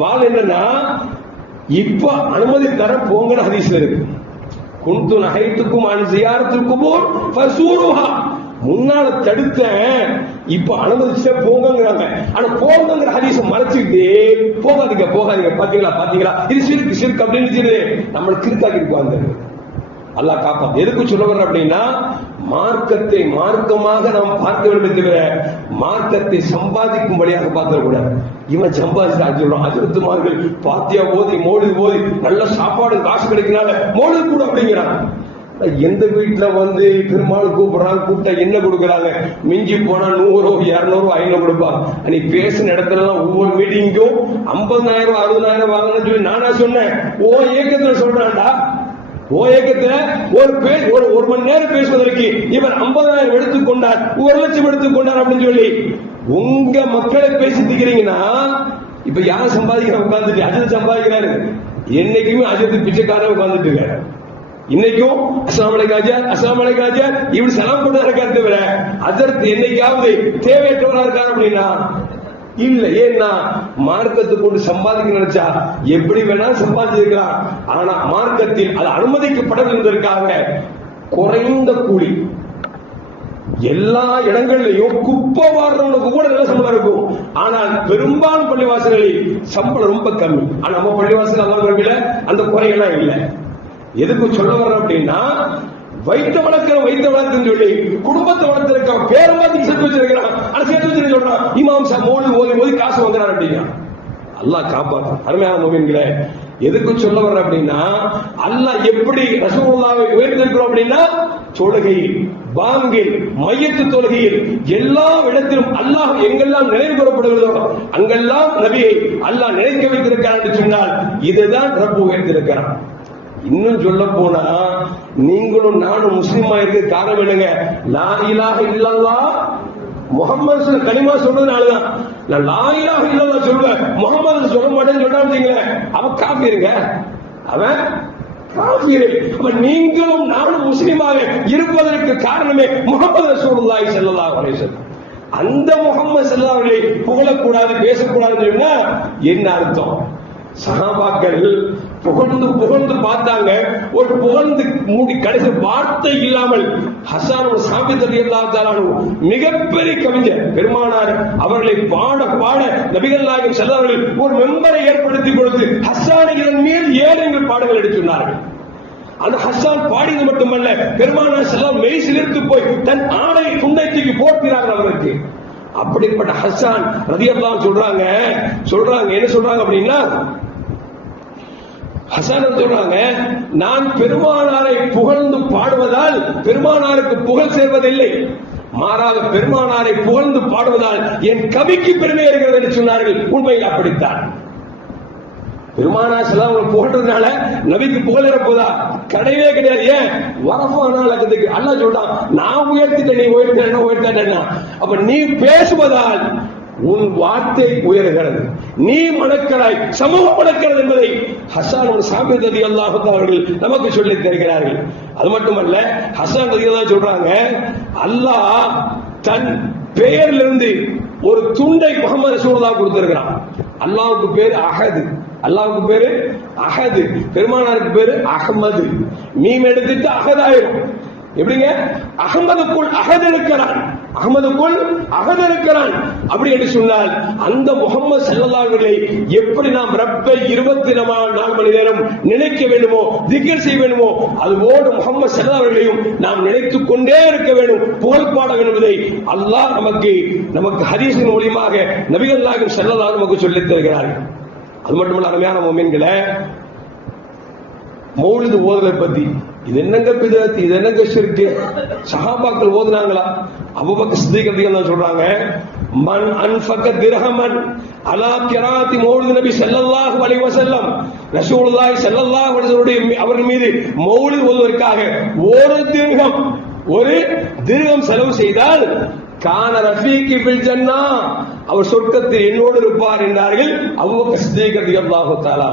வால் என்னன்னா, இப்ப அனுமதி தர போங்கன்னு ஹதீஸ்ல இருக்கு. குன்து நஹைத்துக்கும் அன் ஜியாரத்துக்கும் ஃபஸூருஹா, முன்னால தடுத்த, இப்ப அனுமதிச்சே போங்கிறாங்க. ஆனா போங்கிற ஹதீஸை மறைச்சிட்டு போகாதீங்க பாத்தீங்களா இது ஷிர்க் அப்படின்னு நம்மளுக்கு கிறுக்காக்கி இருப்பாங்க. அல்லாஹ் காப்பாத்து. எதுக்கு சொல்ல வர்ற அப்படின்னா, மார்க்கத்தை மார்க்கமாக நாம் பார்க்க வேண்டும் தவிர மார்க்கத்தை சம்பாதிக்கும்படியாக பார்க்கக்கூடாது. இவன் சம்பாதிச்சு சொல்றான், அஜிரத்துமார்கள் பாத்தியா ஓதி மோடி ஓதி நல்ல சாப்பாடு காசு கிடைக்கிறாங்க, மோடி கூட அப்படிங்கிறான். எந்த வீட்டுல வந்து பெருமாள் கூப்பிடுறாங்க, கூப்பிட்டா என்ன கொடுக்குறாங்க? மிஞ்சி போனா 100, 200, 500 கொடுப்பாங்க. நீ பேசின இடத்துல ஒவ்வொரு மீட்டிங்கும் 50,000, 60,000 வாங்கணும்னு சொல்லி நானா சொன்னேன். ஓ ஏக்கத்துல சொல்றான்டா, ஓ ஏக்கத்துல ஒரு மணி நேரம் பேசுவதற்கு இவர் 50,000 எடுத்துக்கொண்டார், 1,00,000 எடுத்துக்கொண்டார் அப்படின்னு சொல்லி உங்க மக்களை பேசிக்கிறீங்கன்னா, இப்ப யார் சம்பாதிக்கிற உட்கார்ந்துட்டு அஜித் சம்பாதிக்கிறாரு. என்னைக்குமே அஜித் பிச்சைக்காரன் உட்கார்ந்துட்டு இருக்காரு. இன்னைக்கும் அஸ்ஸலாமு அலைக்கும் ஆஜர் இப்படி சலாம் பண்ண இருக்காரு தவிர அதற்கு என்னைக்காவது தேவையற்றவரா இருக்காரு அப்படின்னா இல்ல. ஏன்னா மார்க்கத்தை கொண்டு சம்பாதிக்க நினைச்சா எப்படி வேணாலும் சம்பாதிச்சிருக்கலாம். ஆனா மார்க்கத்தில் அது அனுமதிக்கப்படவில்லைக்காக குறைந்த கூலி, எல்லா இடங்களிலையும் குப்பை வாடுறவனுக்கு கூட நல்ல சம்பளம் இருக்கும். ஆனால் பெரும்பாலும் பள்ளிவாசல்களில் சம்பளம் ரொம்ப கம்மி. ஆனா நம்ம பள்ளிவாசல் அந்த குறையெல்லாம் இல்லை. எதுக்கு சொல்ல வர்ற அப்படின்னா, வைத்த வளர்க்குன்னு சொல்லி குடும்பத்தை வளர்த்திருக்க பேரமாத்தி சேர்த்து வச்சிருக்கிறான். ஆனா சேர்த்து வச்சு சொல்றான் இமாம் சார் ஓதி காசு வாங்குறான் அப்படின்னா. அல்லாஹ் காப்பாற்று. அருமையான மோமின்களே, எதுக்கு சொல்ல வர்ற அப்படின்னா, அல்லாஹ் எப்படி ரசூலுல்லாஹ்வை உயர்த்திருக்கிறோம் அப்படின்னா, தொழுகையில், பாங்கில், மையத்து தொழுகையில் எல்லா இடத்திலும் அல்லாஹ் எங்கெல்லாம் நினைவு கூறப்படுகிறதோ அங்கெல்லாம் நபியை அல்லாஹ் நினைக்க வைத்திருக்கிறான் என்று சொன்னால் இதுதான் ரப்பு உயர்த்திருக்கிறான். இன்னும் சொல்ல போனா, நீங்களும் நானும் முஸ்லிமா இருக்க காரணம் என்னங்க? லா இலாஹ இல்லல்லாஹ் முஹம்மது கலிமா சொல்றதுனாலதான். நான் லா இலாஹ இல்லல்லாஹ் சொல்லுவேன், முஹம்மது சொல்ல மாட்டேன்னு சொன்னாங்க, அவன் காஃபிருங்க, அவன் காஃபிர். அப்ப நீங்களும் நானும் முஸ்லிமாக இருப்பதற்கு காரணமே முஹம்மது ரசூலுல்லாஹி ஸல்லல்லாஹு அலைஹி வஸல்லம். அந்த முஹம்மது ஸல்லல்லாஹு அலைஹி புகழக்கூடாது, பேசக்கூடாதுன்னு சொன்னா என்ன அர்த்தம்? சஹாபாக்கள் புகழ்ந்து புகழ்ந்து பார்த்தாங்க. ஒரு புகழ்ந்து மூடி கடைசி வார்த்தை இல்லாமல் ஹஸ்ஸான் சாபித் ரலியல்லாஹு தஆலா மிகப்பெரிய கவிஞர் பெருமானார் அவர்களை பாட பாட நபிகள் நாயகம் ஸல்லல்லாஹு அலைஹி வஸல்லம் ஒரு மெம்பரை ஏற்படுத்தி கொடுத்து ஹஸ்ஸான் இதன் மீது 7 பாடல்கள் எடுத்துள்ளார்கள். அந்த ஹஸ்ஸான் பாடியது மட்டுமல்ல, பெருமானார் ஸல்லல்லாஹு மெய் சிலிர்த்து போய் தன் ஆடை துண்டை தூக்கி போர்க்கிறார்கள் அவருக்கு. அப்படிப்பட்ட ஹஸ்ஸான் ரலியல்லாஹு சொல்றாங்க என்ன சொல்றாங்க அப்படின்னா, ஹஸ்ஸான் சொல்றாங்க, நான் பெருமானாரை புகழ்ந்து பாடுவதால் பெருமானாருக்கு புகழ் சேர்வதில்லை, மாறாக பெருமானாரை புகழ்ந்து பாடுவதால் என் கவிக்கு பெருமை இருக்கிறது என்று சொன்னார்கள். உண்மையில் அப்படித்தான். பெருமானார் ஸல்லல்லாஹு அலைஹி வஸல்லம் புகழ்றதுனால நபிக்கு புகழ் இருப்பதா? கிடையவே கிடையாது. ஏன்? வரஃபானால அதுக்கு அல்லாஹ் சொல்றான், நான் உயர்த்திட்டேன், நீ உயர்த்தேன்னா அப்ப நீ பேசுவதால் உன் வார்த்தை உயர்கிறது, நீ மணக்கிறாய், சமூகம் மணக்கிறது என்பதை ஹஸ்ஸான் சாபித் ரலியல்லாஹு தஆலா அவர்கள் நமக்கு சொல்லித் தருகிறார்கள். அது மட்டுமல்ல, ஹஸ்ஸான் ரலியல்லாஹு சொல்றாங்க, அல்லாஹ் தன் பெயரிலிருந்து ஒரு துண்டை முஹம்மது ரசூலுல்லாஹ் கொடுத்திருக்கிறான். அல்லாஹ்வுக்கு பேரு அஹது, அல்லாஹ்வுக்கு பேரு அஹது, பெருமானாருக்கு பேரு அஹ்மது. மீம் எடுத்துட்டு அஹதாயிரும். எப்படிங்க? அஹ்மதுக்குள் அஹது இருக்கிறான், அஹ்மதுக்குள் அஹது இருக்கிறான். அப்படி என்று சொன்னால் அந்த முஹம்மது ஸல்லல்லாஹு அலைஹி வஸல்லம் எப்படி நாம் ரப்பை 24 மணி நேரம் நினைக்க வேண்டுமோ, திக்ர் செய்ய வேண்டுமோ, அதுபோடு முஹம்மது ஸல்லல்லாஹு அலைஹி வஸல்லம் நாம் நினைத்துக் கொண்டே இருக்க வேண்டும், புகழ் பாட வேண்டும் என்பதை அல்லாஹ் நமக்கு ஹதீஸின் மூலமாக நபிகள் நாயகம் ஸல்லல்லாஹு அலைஹி வஸல்லம் நமக்கு சொல்லித் தருகிறார்கள். அது மட்டுமல்ல, அருமையான முஃமின்களே, மௌலிது ஓதுவதை பத்தி இது என்னங்க பிதஅத், இது என்னங்க ஷிர்க்? சஹாபாக்கள் ஓதுனாங்களா? அபூபக்கர் சித்திக் ரலியல்லாஹு சொல்றாங்க, மன் அன்ஃபக திர்ஹமன் அலா கிராத்தி மௌலிது நபி ஸல்லல்லாஹு அலைஹி வஸல்லம், ரசூலுல்லாஹி ஸல்லல்லாஹு அலைஹி வஸல்லம் அவர்கள் மீது மௌலிது ஓதுவதற்காக ஒரு திர்ஹம் செலவு செய்தால் கான ரஃபீகி ஃபில் ஜன்னah, அவர் சொர்க்கத்தில் என்னோடு இருப்பார் என்றார்கள் அபூபக்கர் சித்திக் ரலியல்லாஹு தஆலா.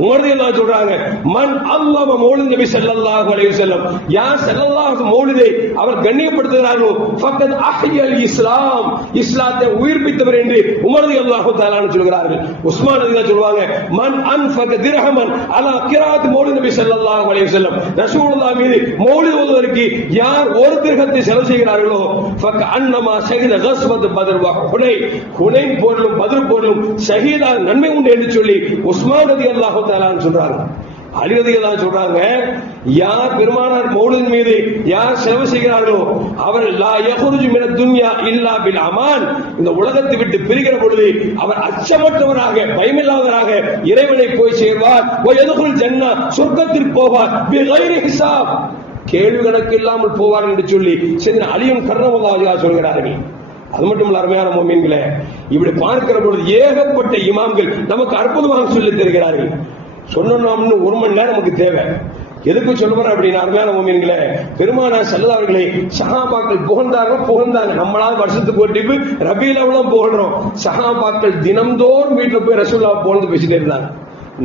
உமர் ரலியல்லாஹு சொல்றாங்க, மன் அல்லாஹ் மௌலிது நபி ஸல்லல்லாஹு அலைஹி வஸல்லம், யார் ஸல்லல்லாஹு அலைஹி மௌலிதை அவர் கண்ணியப்படுத்துகிறார்களோ ஃபக்கத் அஹ்யல் இஸ்லாம், இஸ்லாத்தை உயிர்ப்பித்தவர் என்று உமர் ரலியல்லாஹு தஆலா சொல்கிறார்கள். உஸ்மான் ரலியல்லாஹு சொல்வாங்க, மன் அன்ஃபக திர்ஹமன் அலா கிராத் மௌலிது நபி ஸல்லல்லாஹு அலைஹி வஸல்லம், ரசூலுல்லாஹ் மீது மௌலித் ஓதுவதற்கு யார் ஒரு திர்ஹத்தை செலவு செய்கிறார்களோ ஃபக அன்னமா ஷஹீத கஸ்வத் பத்ர் வ ஹுனைன் போரிலும் பத்ர் போரிலும் ஷஹீதாக நன்மை உண்டு என்று சொல்லி உஸ்மான் ரலியல்லாஹு சொல்றாங்க. அலி ரலியல்லாஹு சொல்றாங்க, யார் பெருமானார் மௌலித் மீது யார் செலவு செய்கிறார்களோ அவர் லா யஹ்ருஜு மினத் துன்யா இல்லா பில் அமான், இந்த உலகத்தை விட்டு பிரிகிற பொழுது அவர் அச்சமற்றவராக பயமில்லாதவராக இறைவனை போய் சேர்வார். வ யதுகுல் ஜன்னah, சொர்க்கத்திற்கு போவார். பிகைரி ஹிசாப், கேள்வி கணக்கு இல்லாமல் போவார் என்று சொல்லி சையதுனா அலியும் கர்ரமல்லாஹு அன்ஹு சொல்கிறார்கள். அது மட்டும் இல்ல, அருமையான முஃமின்களே, இப்படி பார்க்கிற பொழுது ஏகப்பட்ட இமாம்கள் நமக்கு அற்புதமாக சொல்லித் தருகிறார்கள். சொன்னோம்னு 1 மணி நேரம் நமக்கு தேவை. எதுக்கு சொல்றேன் அப்படின்னா, அருமையான முஃமின்களே, பெருமானார் ஸல்லல்லாஹு அலைஹி வஸல்லம் சஹாபாக்கள் புகழ்ந்தாங்க. நம்மளால வருஷத்துக்கு ஒரு டிப்பு ரபீல் அவ்வளவு புகழ்றோம். சஹாபாக்கள் தினம்தோறும் வீட்டுல போய் ரசூலுல்லாஹ் புகழ்ந்து பேசிட்டே இருந்தாங்க.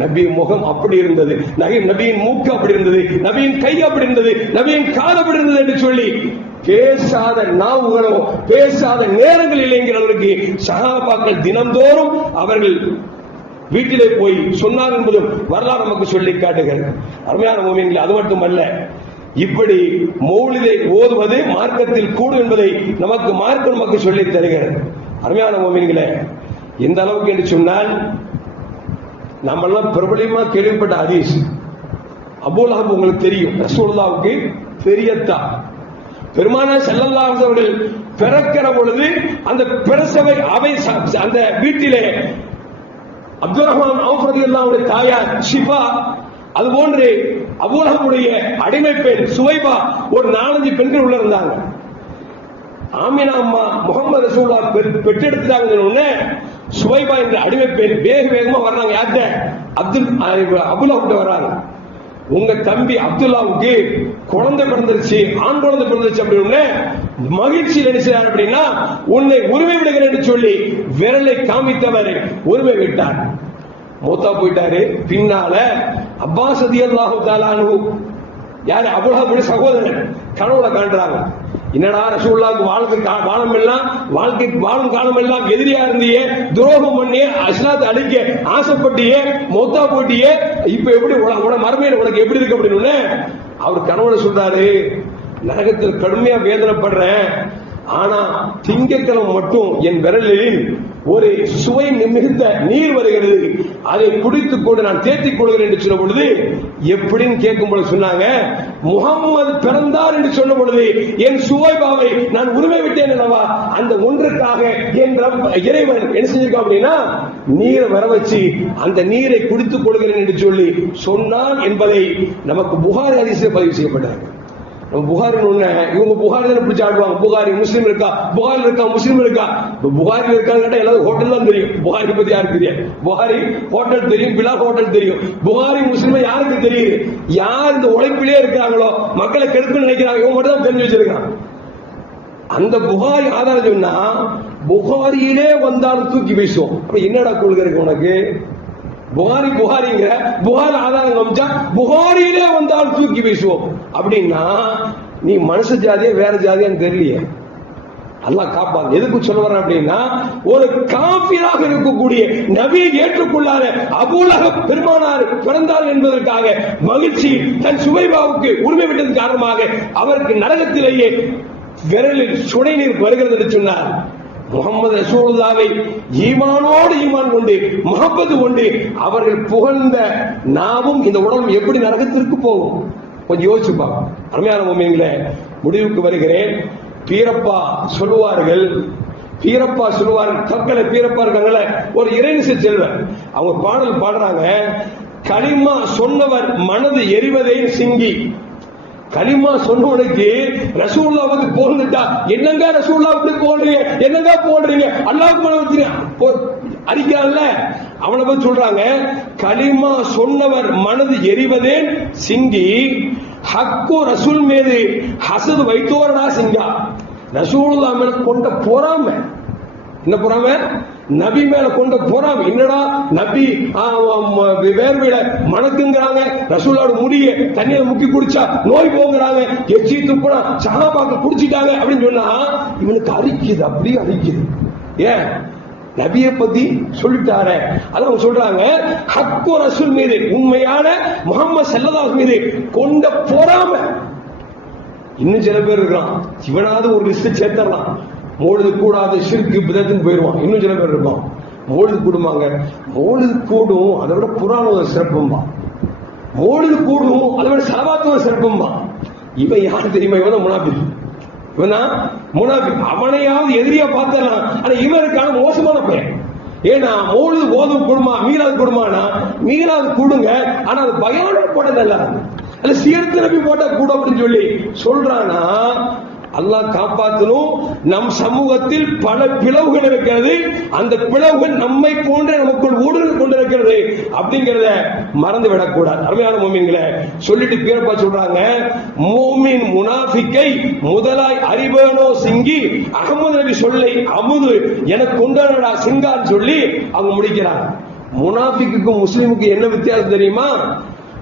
நபி முகம் அப்படி இருந்தது, நபியின் மூக்கு அப்படி இருந்தது, நபியின் கை அப்படி இருந்தது, நபியின் கால் அப்படி இருந்தது என்று சொல்லி பேசாத நாவுகளோ பேசாத நேரங்கள் இல்லைங்கிறவருக்கு சஹாபாக்கள் தினந்தோறும் அவர்கள் வீட்டிலே போய் சொன்னார் என்பதும் வரலாறு நமக்கு சொல்லி காட்டுகிறது. அருமையான முஃமின்களே, அது மட்டுமல்ல, இப்படி மௌலிதை ஓதுவது மார்க்கத்தில் கூடும் என்பதை மார்க்கம் நமக்கு சொல்லி தருகிறது. அருமையான முஃமின்களே, எந்த அளவுக்கு என்று சொன்னால், நம்மெல்லாம் பிரபலமா கேள்விப்பட்ட ஹதீஸ், அபூ லஹப் உங்களுக்கு தெரியும், ரசூலுல்லாஹ்வுக்கு பெரியத்தா. பெருமானார் ஸல்லல்லாஹு அலைஹி அவர்கள் பிறக்கிற பொழுது அந்த பிரசவை அவை அந்த வீட்டிலே அப்துல் ரஹ்மான் அவுஃப் ரலியல்லாஹு அன்ஹு தாயார் ஷிஃபா, அதுபோன்று அபூ லஹபுடைய அடிமை பெண் சுவைபா, ஒரு 4-5 பெண்கள் உள்ள இருந்தாங்க. ஆமினா அம்மா முஹம்மது ரசூலுல்லாஹ் பெற்றெடுத்தாங்க. சுவைபா என்ற அடிமை பெண் வேகமா வர்றாங்க. யார்கிட்ட? அபூ லஹப் வர்றாங்க. உங்க தம்பி அப்துல்லாவுக்கு குழந்தை பிறந்துருச்சு, ஆண் குழந்தை பிறந்துருச்சு அப்படின்னு மகிழ்ச்சி நினைச்சார். அப்படின்னா உன்னை உரிமை விடுகிறேன் என்று சொல்லி விரலை காமித்தவர் உரிமை விட்டார். மூத்தா போயிட்டாரு. பின்னால அப்பாஸ் ரலியல்லாஹு தஆலா அன்ஹு யாரு? அபூலஹபுடைய சகோதரன் கனவுல காண்றாங்க. என்னடா ரசூலுல்லாஹ்க்கு வாழும் எல்லாம் வாழ்க்கைக்கு வாழும் காலம் எல்லாம் எதிரியா இருந்தியே, துரோகம் பண்ணியே, இஸ்லாத்தை அழிக்க ஆசைப்பட்டியே, மௌத்தா போட்டியே, இப்ப எப்படி மறுமையில உனக்கு எப்படி இருக்கு அப்படின்னு அவர் கனவுல சொல்றாரு, நரகத்தில் கடுமையா வேதனைப்படுறேன், ஆனா திங்கட்கிழமை மட்டும் என் விரலில் ஒரு சுவை மிகுந்த நீர் வருகிறது, அதை குடித்துக் கொண்டு நான் தேத்திக் கொள்கிறேன் என்று சொன்ன பொழுது, எப்படின்னு கேட்கும் பொழுது சொன்னாங்க, முகம்மது பிறந்தார் என்று சொன்ன பொழுது என் சுவைபாவை நான் உரிமை விட்டேன் அல்லவா, அந்த ஒன்றுக்காக என் இறைவன் என்ன செஞ்சிருக்கோம் அப்படின்னா நீரை வர வச்சு அந்த நீரை குடித்துக் கொள்கிறேன் என்று சொல்லி சொன்னான் என்பதை நமக்கு புகாரி ஹதீஸில் பதிவு செய்யப்பட்டார். புகாரி இவங்க புகாரி தானே பிடிச்சி ஆடுவாங்க. புகாரி முஸ்லீம் இருக்கா, புகாரி இருக்கா, முஸ்லீம் இருக்கா. புகாரி இருக்காங்க எல்லாரும் ஹோட்டல் தான் தெரியும். புகாரி பத்தி யாருக்கு தெரியும்? புகாரி ஹோட்டல் தெரியும், பிலா ஹோட்டல் தெரியும். புகாரி முஸ்லீம் யாருக்கு தெரியுது? யார் இந்த உழைப்பிலே இருக்காங்களோ, மக்களை கெடுக்க நினைக்கிறாங்க, இவங்க மட்டும் தான் தெரிஞ்சு வச்சிருக்காங்க. அந்த புகாரி ஆதாரம் சொன்னா புகாரியிலே வந்தாலும் தூக்கி வீசுவோம். அப்ப என்னடா கொள்கை இருக்கு உனக்கு? புகாரிங்க புகாரி ஆதாரம் காமிச்சா புகாரியிலே வந்தால் தூக்கி வீசுவோம் அப்படின்னா நீ மனுஷ ஜாதியா வேற ஜாதியான்னு தெரியலையே. அல்லாஹ் காப்பான். எதுக்கு சொல்ல வர அப்படின்னா, ஒரு காபிராக இருக்கக்கூடிய நபியை ஏற்றுக்கொள்ளாத அபூலஹப் பெருமானார் பிறந்தார் என்பதற்காக மகிழ்ச்சி தன் சுவைபாவுக்கு உரிமை விட்டதன் காரணமாக அவருக்கு நரகத்திலேயே விரலில் சுனை நீர் வருகிறது என்று சொன்னார். முகமது ரசூலுல்லாஹ்வை ஈமானோடு ஈமான் கொண்டு முஹப்பத் கொண்டு அவர்கள் புகழ்ந்த நாமும் இந்த உடலும் எப்படி நரகத்திற்கு போகும்? கொஞ்சம் யோசிச்சுப்பாங்க. அருமையான முஃமினீன்களே, முடிவுக்கு வருகிறேன். பீரப்பா சொல்லுவார்கள், தக்கலை பீரப்பா இருக்காங்கல்ல, ஒரு இறைநிசை செல்வர், அவங்க பாடல் பாடுறாங்க, களிமா சொன்னவர் மனது எரிவதை சிங்கி. கலிமா சொன்னவனுக்கு ரசூலுல்லாஹ் வந்து போந்துட்டா, என்னங்க ரசூலுல்லாஹ் இப்படி போடுறீங்க, என்னங்க போடுறீங்க, அல்லாஹ்வுக்கு அறிக்கையால அவனை பத்தி சொல்றாங்க, களிமா சொன்னவர் மனது எரிவதே சிங்கி, ஹக்கு ரசூல் மீது ஹசது வைத்தோரடா சிங்கா. ரசூலுல்லாஹ் மேல கொண்ட பொறாமை, என்ன பொறாமை? நபி மேல கொண்ட பொறாமை. என்னடா நபி வேர்விட மணக்குங்கிறாங்க, ரசூலோட முடிய தண்ணியில முக்கி குடிச்சா நோய் போங்கிறாங்க, எச்சி துப்புனா சஹாபாக்கு குடிச்சிட்டாங்க அப்படின்னு சொன்னா இவனுக்கு அரிக்குது, அப்படியே அரிக்குது. ஏன்? நபியை பத்தி சொல்லிட்டாரு. அதான் சொல்றாங்க, ஹக்கு ரசூல் மீது, உண்மையான முஹம்மது ஸல்லல்லாஹு அலைஹி மீது கொண்ட பொறாமை. இன்னும் சில பேர் இருக்கிறான், இவனாவது ஒரு லிஸ்ட் சேர்த்தரலாம், மோழுது கூடாது ஷிர்க் பிதத்துன்னு போயிடுவான். இன்னும் சில பேர் இருப்பான், மோழுது கூடுமாங்க, மோழுது கூடும், அதை விட புராணம் சிறப்பும்பா, மோழுது கூடும், அதை விட சலவாத்துவம் சிறப்பும்பா. இவன் யாரு தெரியுமா? இவன் தான் முனாஃபிக். இவன் தான் முனாஃபிக். அவனையாவது எதிரியா பார்த்தலாம், ஆனா இவருக்கான மோசமான பெயர். ஏன்னா மோழுது ஓதும் கூடுமா, மீளாது கூடுமானா, மீளாது கூடுங்க, ஆனா அது பயான போட்டதல்ல, அல்ல சீர்த்து நபி போட்டா கூட அப்படின்னு சொல்லி சொல்றானா, அல்லாஹ் காப்பாற்றணும். நம் சமூகத்தில் பல பிளவுகள் இருக்கிறது, அந்த பிளவுகள் நம்மை போன்ற நமக்குள் ஊடுருவி கொண்டிருக்கிறது அப்படிங்கறத மறந்து விடக்கூடாது. அருமையான முஃமின்களே, சொல்லிட்டு பேரப்பா சொல்றாங்க, மூமின் முனாஃபிக்கை முதலாய் அறிவேனோ சிங்கி, அகமது நபி சொல்லை அமுது எனக்கு கொண்டாடா சிங்கான்னு சொல்லி அவங்க முடிக்கிறாங்க. முனாஃபிக்குக்கும் முஸ்லிமுக்கும் என்ன வித்தியாசம் தெரியுமா?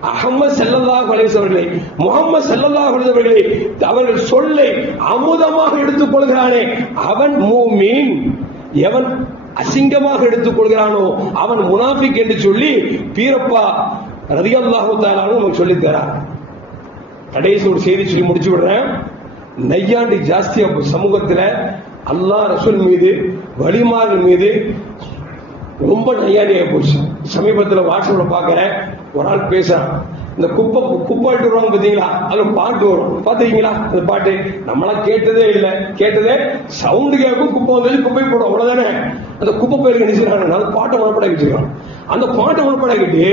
அஹ்மத் ஸல்லல்லாஹு அலைஹி அவர்களை, முஹம்மது ஸல்லல்லாஹு அலைஹி அவர்களை அவர்கள் சொல்லை அமுதமாக எடுத்துக் கொள்கிறானே அவன் மூமின், எவன் அசிங்கமாக எடுத்துக் கொள்கிறானோ அவன் முனாஃபிக் என்று சொல்லி பீரப்பா ரலியல்லாஹு தஆலா நமக்கு சொல்லித் தரார். கடைசி ஒரு செய்தி சொல்லி முடிச்சு விடுறேன். நையாண்டி ஜாஸ்தியா சமூகத்தில் அல்லாஹ் ரசூல் மீது, வலிமார்கள் மீது ரொம்ப நையாண்டியா போச்சு. சமீபத்தில் வாட்ஸ்அப்ல பாக்கிறேன், ஒரு ஆள் பேசுறான், இந்த குப்பாட்டு வருவாங்க பாத்தீங்களா, அதுல பாட்டு வரும், பாத்தீங்களா அந்த பாட்டு? நம்மளா கேட்டதே இல்லை, கேட்டதே சவுண்டு கேட்கும், குப்பை வந்து குப்பை போடும், அவ்வளவுதானே. அந்த குப்பை பயிருக்கு நினைச்சிருக்காங்க, அந்த பாட்டை மனப்படாக்கி வச்சிருக்கான். அந்த பாட்டை மனப்படாக்கிட்டு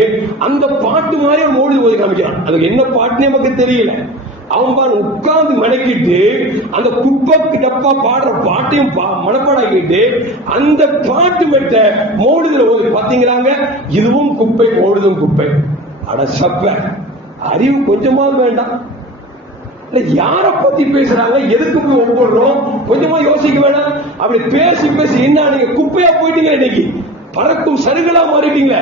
அந்த பாட்டு மாதிரி மோடி ஓதி காமிக்கிறான். அதுக்கு என்ன பாட்டுன்னே நமக்கு தெரியல. அவன் உட்கார்ந்து மடக்கிட்டு அந்த குப்பை டப்பா பாடுற பாட்டையும் மனப்பாடாக்கிட்டு அந்த பாட்டு மெட்ட மோடுதல் ஓதி பாத்தீங்களாங்க, இதுவும் குப்பை, மோடுதும் குப்பை. அட சப்ப, அறிவு கொஞ்சமாவது வேண்டாம்? யார பத்தி பேசுறாங்க, எதுக்கு போய் ஒவ்வொருறோம், கொஞ்சமா யோசிக்க வேண்டாம்? அப்படி பேசி பேசி என்ன நீங்க குப்பையா போயிட்டீங்க, இன்னைக்கு பறக்கும் சருகளா மாறிட்டீங்க.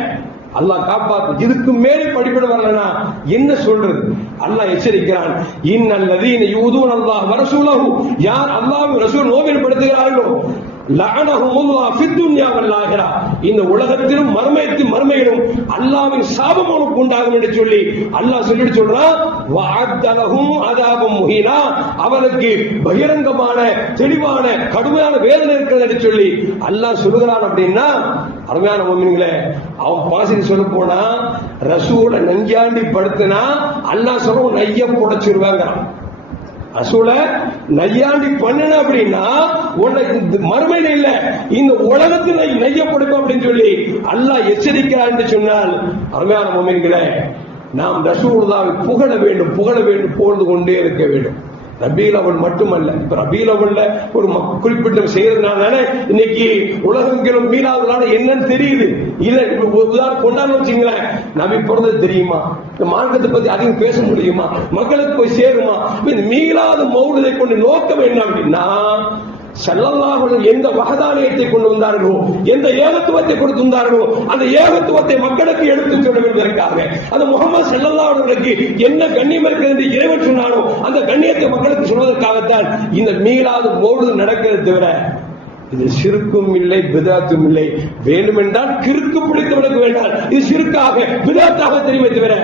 அல்லாஹ் காப்பாத்து. இதுக்கு மேலே படிப்பட வரலன்னா என்ன சொல்றது? அல்லாஹ் எச்சரிக்கிறான். இன்னல்லதீன யூதூன அல்லாஹ் வ ரசூலஹு, யார் அல்லாஹ்வும் ரசூல் நோவின்படுத்துகிறார்களோ லஅனஹுமுல்லாஹ் ஃபித் துன்யா வல் ஆகிரா, இந்த உலகத்திலும் மறுமையிலும் அல்லாஹ்வின் சாபம் அவனுக்கு உண்டாகும் என்று சொல்லி அல்லாஹ் சொல்லிட்டு சொல்றான். வஅத்த லஹும் அஸாபும் முஹீனா, அவனுக்கு பகிரங்கமான தெளிவான கடுமையான வேதனை இருக்கிறது என்று சொல்லி அல்லாஹ் சொல்லுகிறான். அப்படின்னா அருமையான முஃமின்களே, அவன் பாசி சொல்ல போனா ரசூலை நஞ்சாண்டி படுத்தினா அல்லாஹ் சொல்ல நைய புடைச்சிருவாங்க. ரசூல நையாண்டி பண்ணன அப்படின்னா உனக்கு மறுமையில இல்ல இந்த உலகத்தில் நையப்படுக்கும் அப்படின்னு சொல்லி அல்லாஹ் எச்சரிக்கிறார் என்று சொன்னால் அருமையான முஃமின்களே, நாம் ரசூலுல்லாஹ்வை புகழ வேண்டும் புகழ்ந்து கொண்டே இருக்க வேண்டும். ரபீல் அவல் மட்டுமல்ல, இப்ப ரபீல் அவல்ல ஒரு குறிப்பிட்ட செய்யறதுனால இன்னைக்கு உலகங்களும் மீளாத நாடு என்னன்னு தெரியுது. இல்ல உதாரணம் கொண்டாந்து வச்சுங்களேன், நபி பிறந்தது தெரியுமா, இந்த மார்க்கத்தை பத்தி அதிகம் பேச முடியுமா, மக்களுக்கு போய் சேருமா? மீளாத மௌலிதை கொண்டு நோக்கம் என்ன அப்படின்னா, ஸல்லல்லாஹு அலைஹி எந்த வஹதானியத்தை கொண்டு வந்தார்களோ, எந்த ஏகத்துவத்தை கொடுத்து வந்தார்களோ, அந்த ஏகத்துவத்தை மக்களுக்கு எடுத்துச் சொல்ல வேண்டியதற்காக, அந்த முஹம்மது ஸல்லல்லாஹு அலைஹி வஸல்லம் என்ன கண்ணியம் இருக்கிறது என்று இறைவன் சொன்னாரோ அந்த கண்ணியத்தை மக்களுக்கு சொல்வதற்காகத்தான் இந்த மீளாது மௌலிது நடக்கிறது. தவிர இது சிறுக்கும் இல்லை பிதாத்தும் இல்லை. வேண்டுமென்றால் கிறுக்கு பிடித்தவனுக்கு வேண்டாம், இது சிறுக்காக பிதாத்தாக தெரியுமே தவிர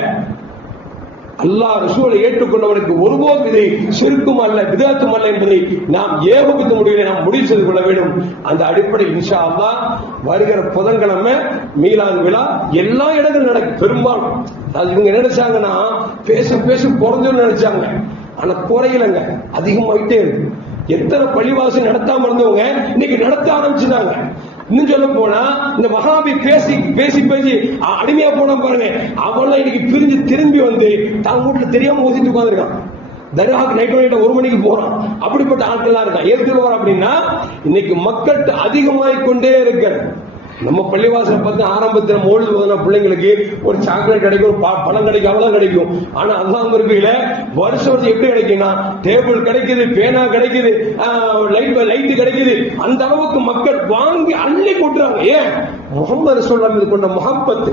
அல்லாஹ் ரசூலை ஏற்றுக்கொண்டவனுக்கு ஒருபோதும் இதை சிறுக்கும் அல்ல பிதாத்தும் அல்ல என்பதை நாம் ஏகோபித்த முடிவை நாம் முடிவு செய்து கொள்ள வேண்டும். அந்த அடிப்படையில் இன்ஷா அல்லாஹ் வருகிற புதன்கிழமை மீலாது விழா எல்லா இடங்களும் நடக்கும். பெரும்பாலும் அது இவங்க நினைச்சாங்கன்னா பேச குறைஞ்சோன்னு நினைச்சாங்க, ஆனா குறையிலங்க, அதிகமாயிட்டே இருக்கு. எத்தனை பள்ளிவாசல் நடத்தாம இருந்தவங்க இன்னைக்கு நடத்த ஆரம்பிச்சுட்டாங்க. இன்னும் சொல்ல போனா இந்த வஹாபி பேசி அடிமையா போன பாருங்க, அவன் இன்னைக்கு பிரிஞ்சு திரும்பி வந்து தான் வீட்டுல தெரியாம ஊத்திட்டு உட்காந்துருக்கான். தர்காவுக்கு நைட் 1 மணிக்கு போறான். அப்படிப்பட்ட ஆட்கள் இருக்கான். எதுக்கு வர அப்படின்னா இன்னைக்கு மக்கள் அதிகமாகிக் கொண்டே இருக்கு. நம்ம பள்ளிவாசல் பார்த்து ஆரம்பத்தில் மோல்டு போதுனா பிள்ளைங்களுக்கு ஒரு சாக்லேட் கிடைக்கும், பழம் கிடைக்கும், அவ்வளவு கிடைக்கும். ஆனா அல்லாஹ் இருக்கையில வருஷம் எப்படி கிடைக்கும்னா டேபிள் கிடைக்குது, பேனா கிடைக்குது, லைட் கிடைக்குது. அந்த அளவுக்கு மக்கள் வாங்கி அள்ளி கொட்டுறாங்க. ஏன்? முஹம்மது ரசூலுல்லாஹ் மீது கொண்ட முஹப்பத்,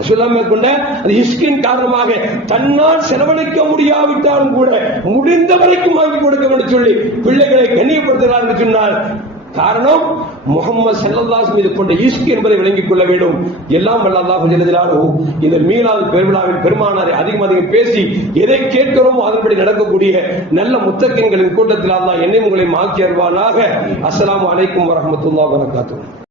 ரசூலுல்லாஹ் மீது கொண்ட அந்த இஷ்கின் காரணமாக தன்னால் செலவழிக்க முடியாவிட்டாலும் கூட முடிந்த வரைக்கும் வாங்கி கொடுக்க வேண்டும் சொல்லி பிள்ளைகளை கண்ணியப்படுத்துகிறார் என்று சொன்னால் காரணம் முஹம்மது ஸல்லல்லாஹு அலைஹி மீது கொண்ட இஷ்க் என்பதை விளங்கிக் கொள்ள வேண்டும். எல்லாம் வல்ல அல்லாஹ் ஜல்ல ஜலாலுஹு இந்த மீலாது பெருவிழாவில் பெருமானாரை அதிகம் பேசி எதை கேட்கிறோமோ அதன்படி நடக்கக்கூடிய நல்ல முத்தகின்களின் கூட்டத்தில் அல்லாஹ் என்னை உங்களை ஆக்கி அருள்வானாக. அஸ்ஸலாமு அலைக்கும் வரஹ்மத்துல்லாஹி வபரகாத்துஹு.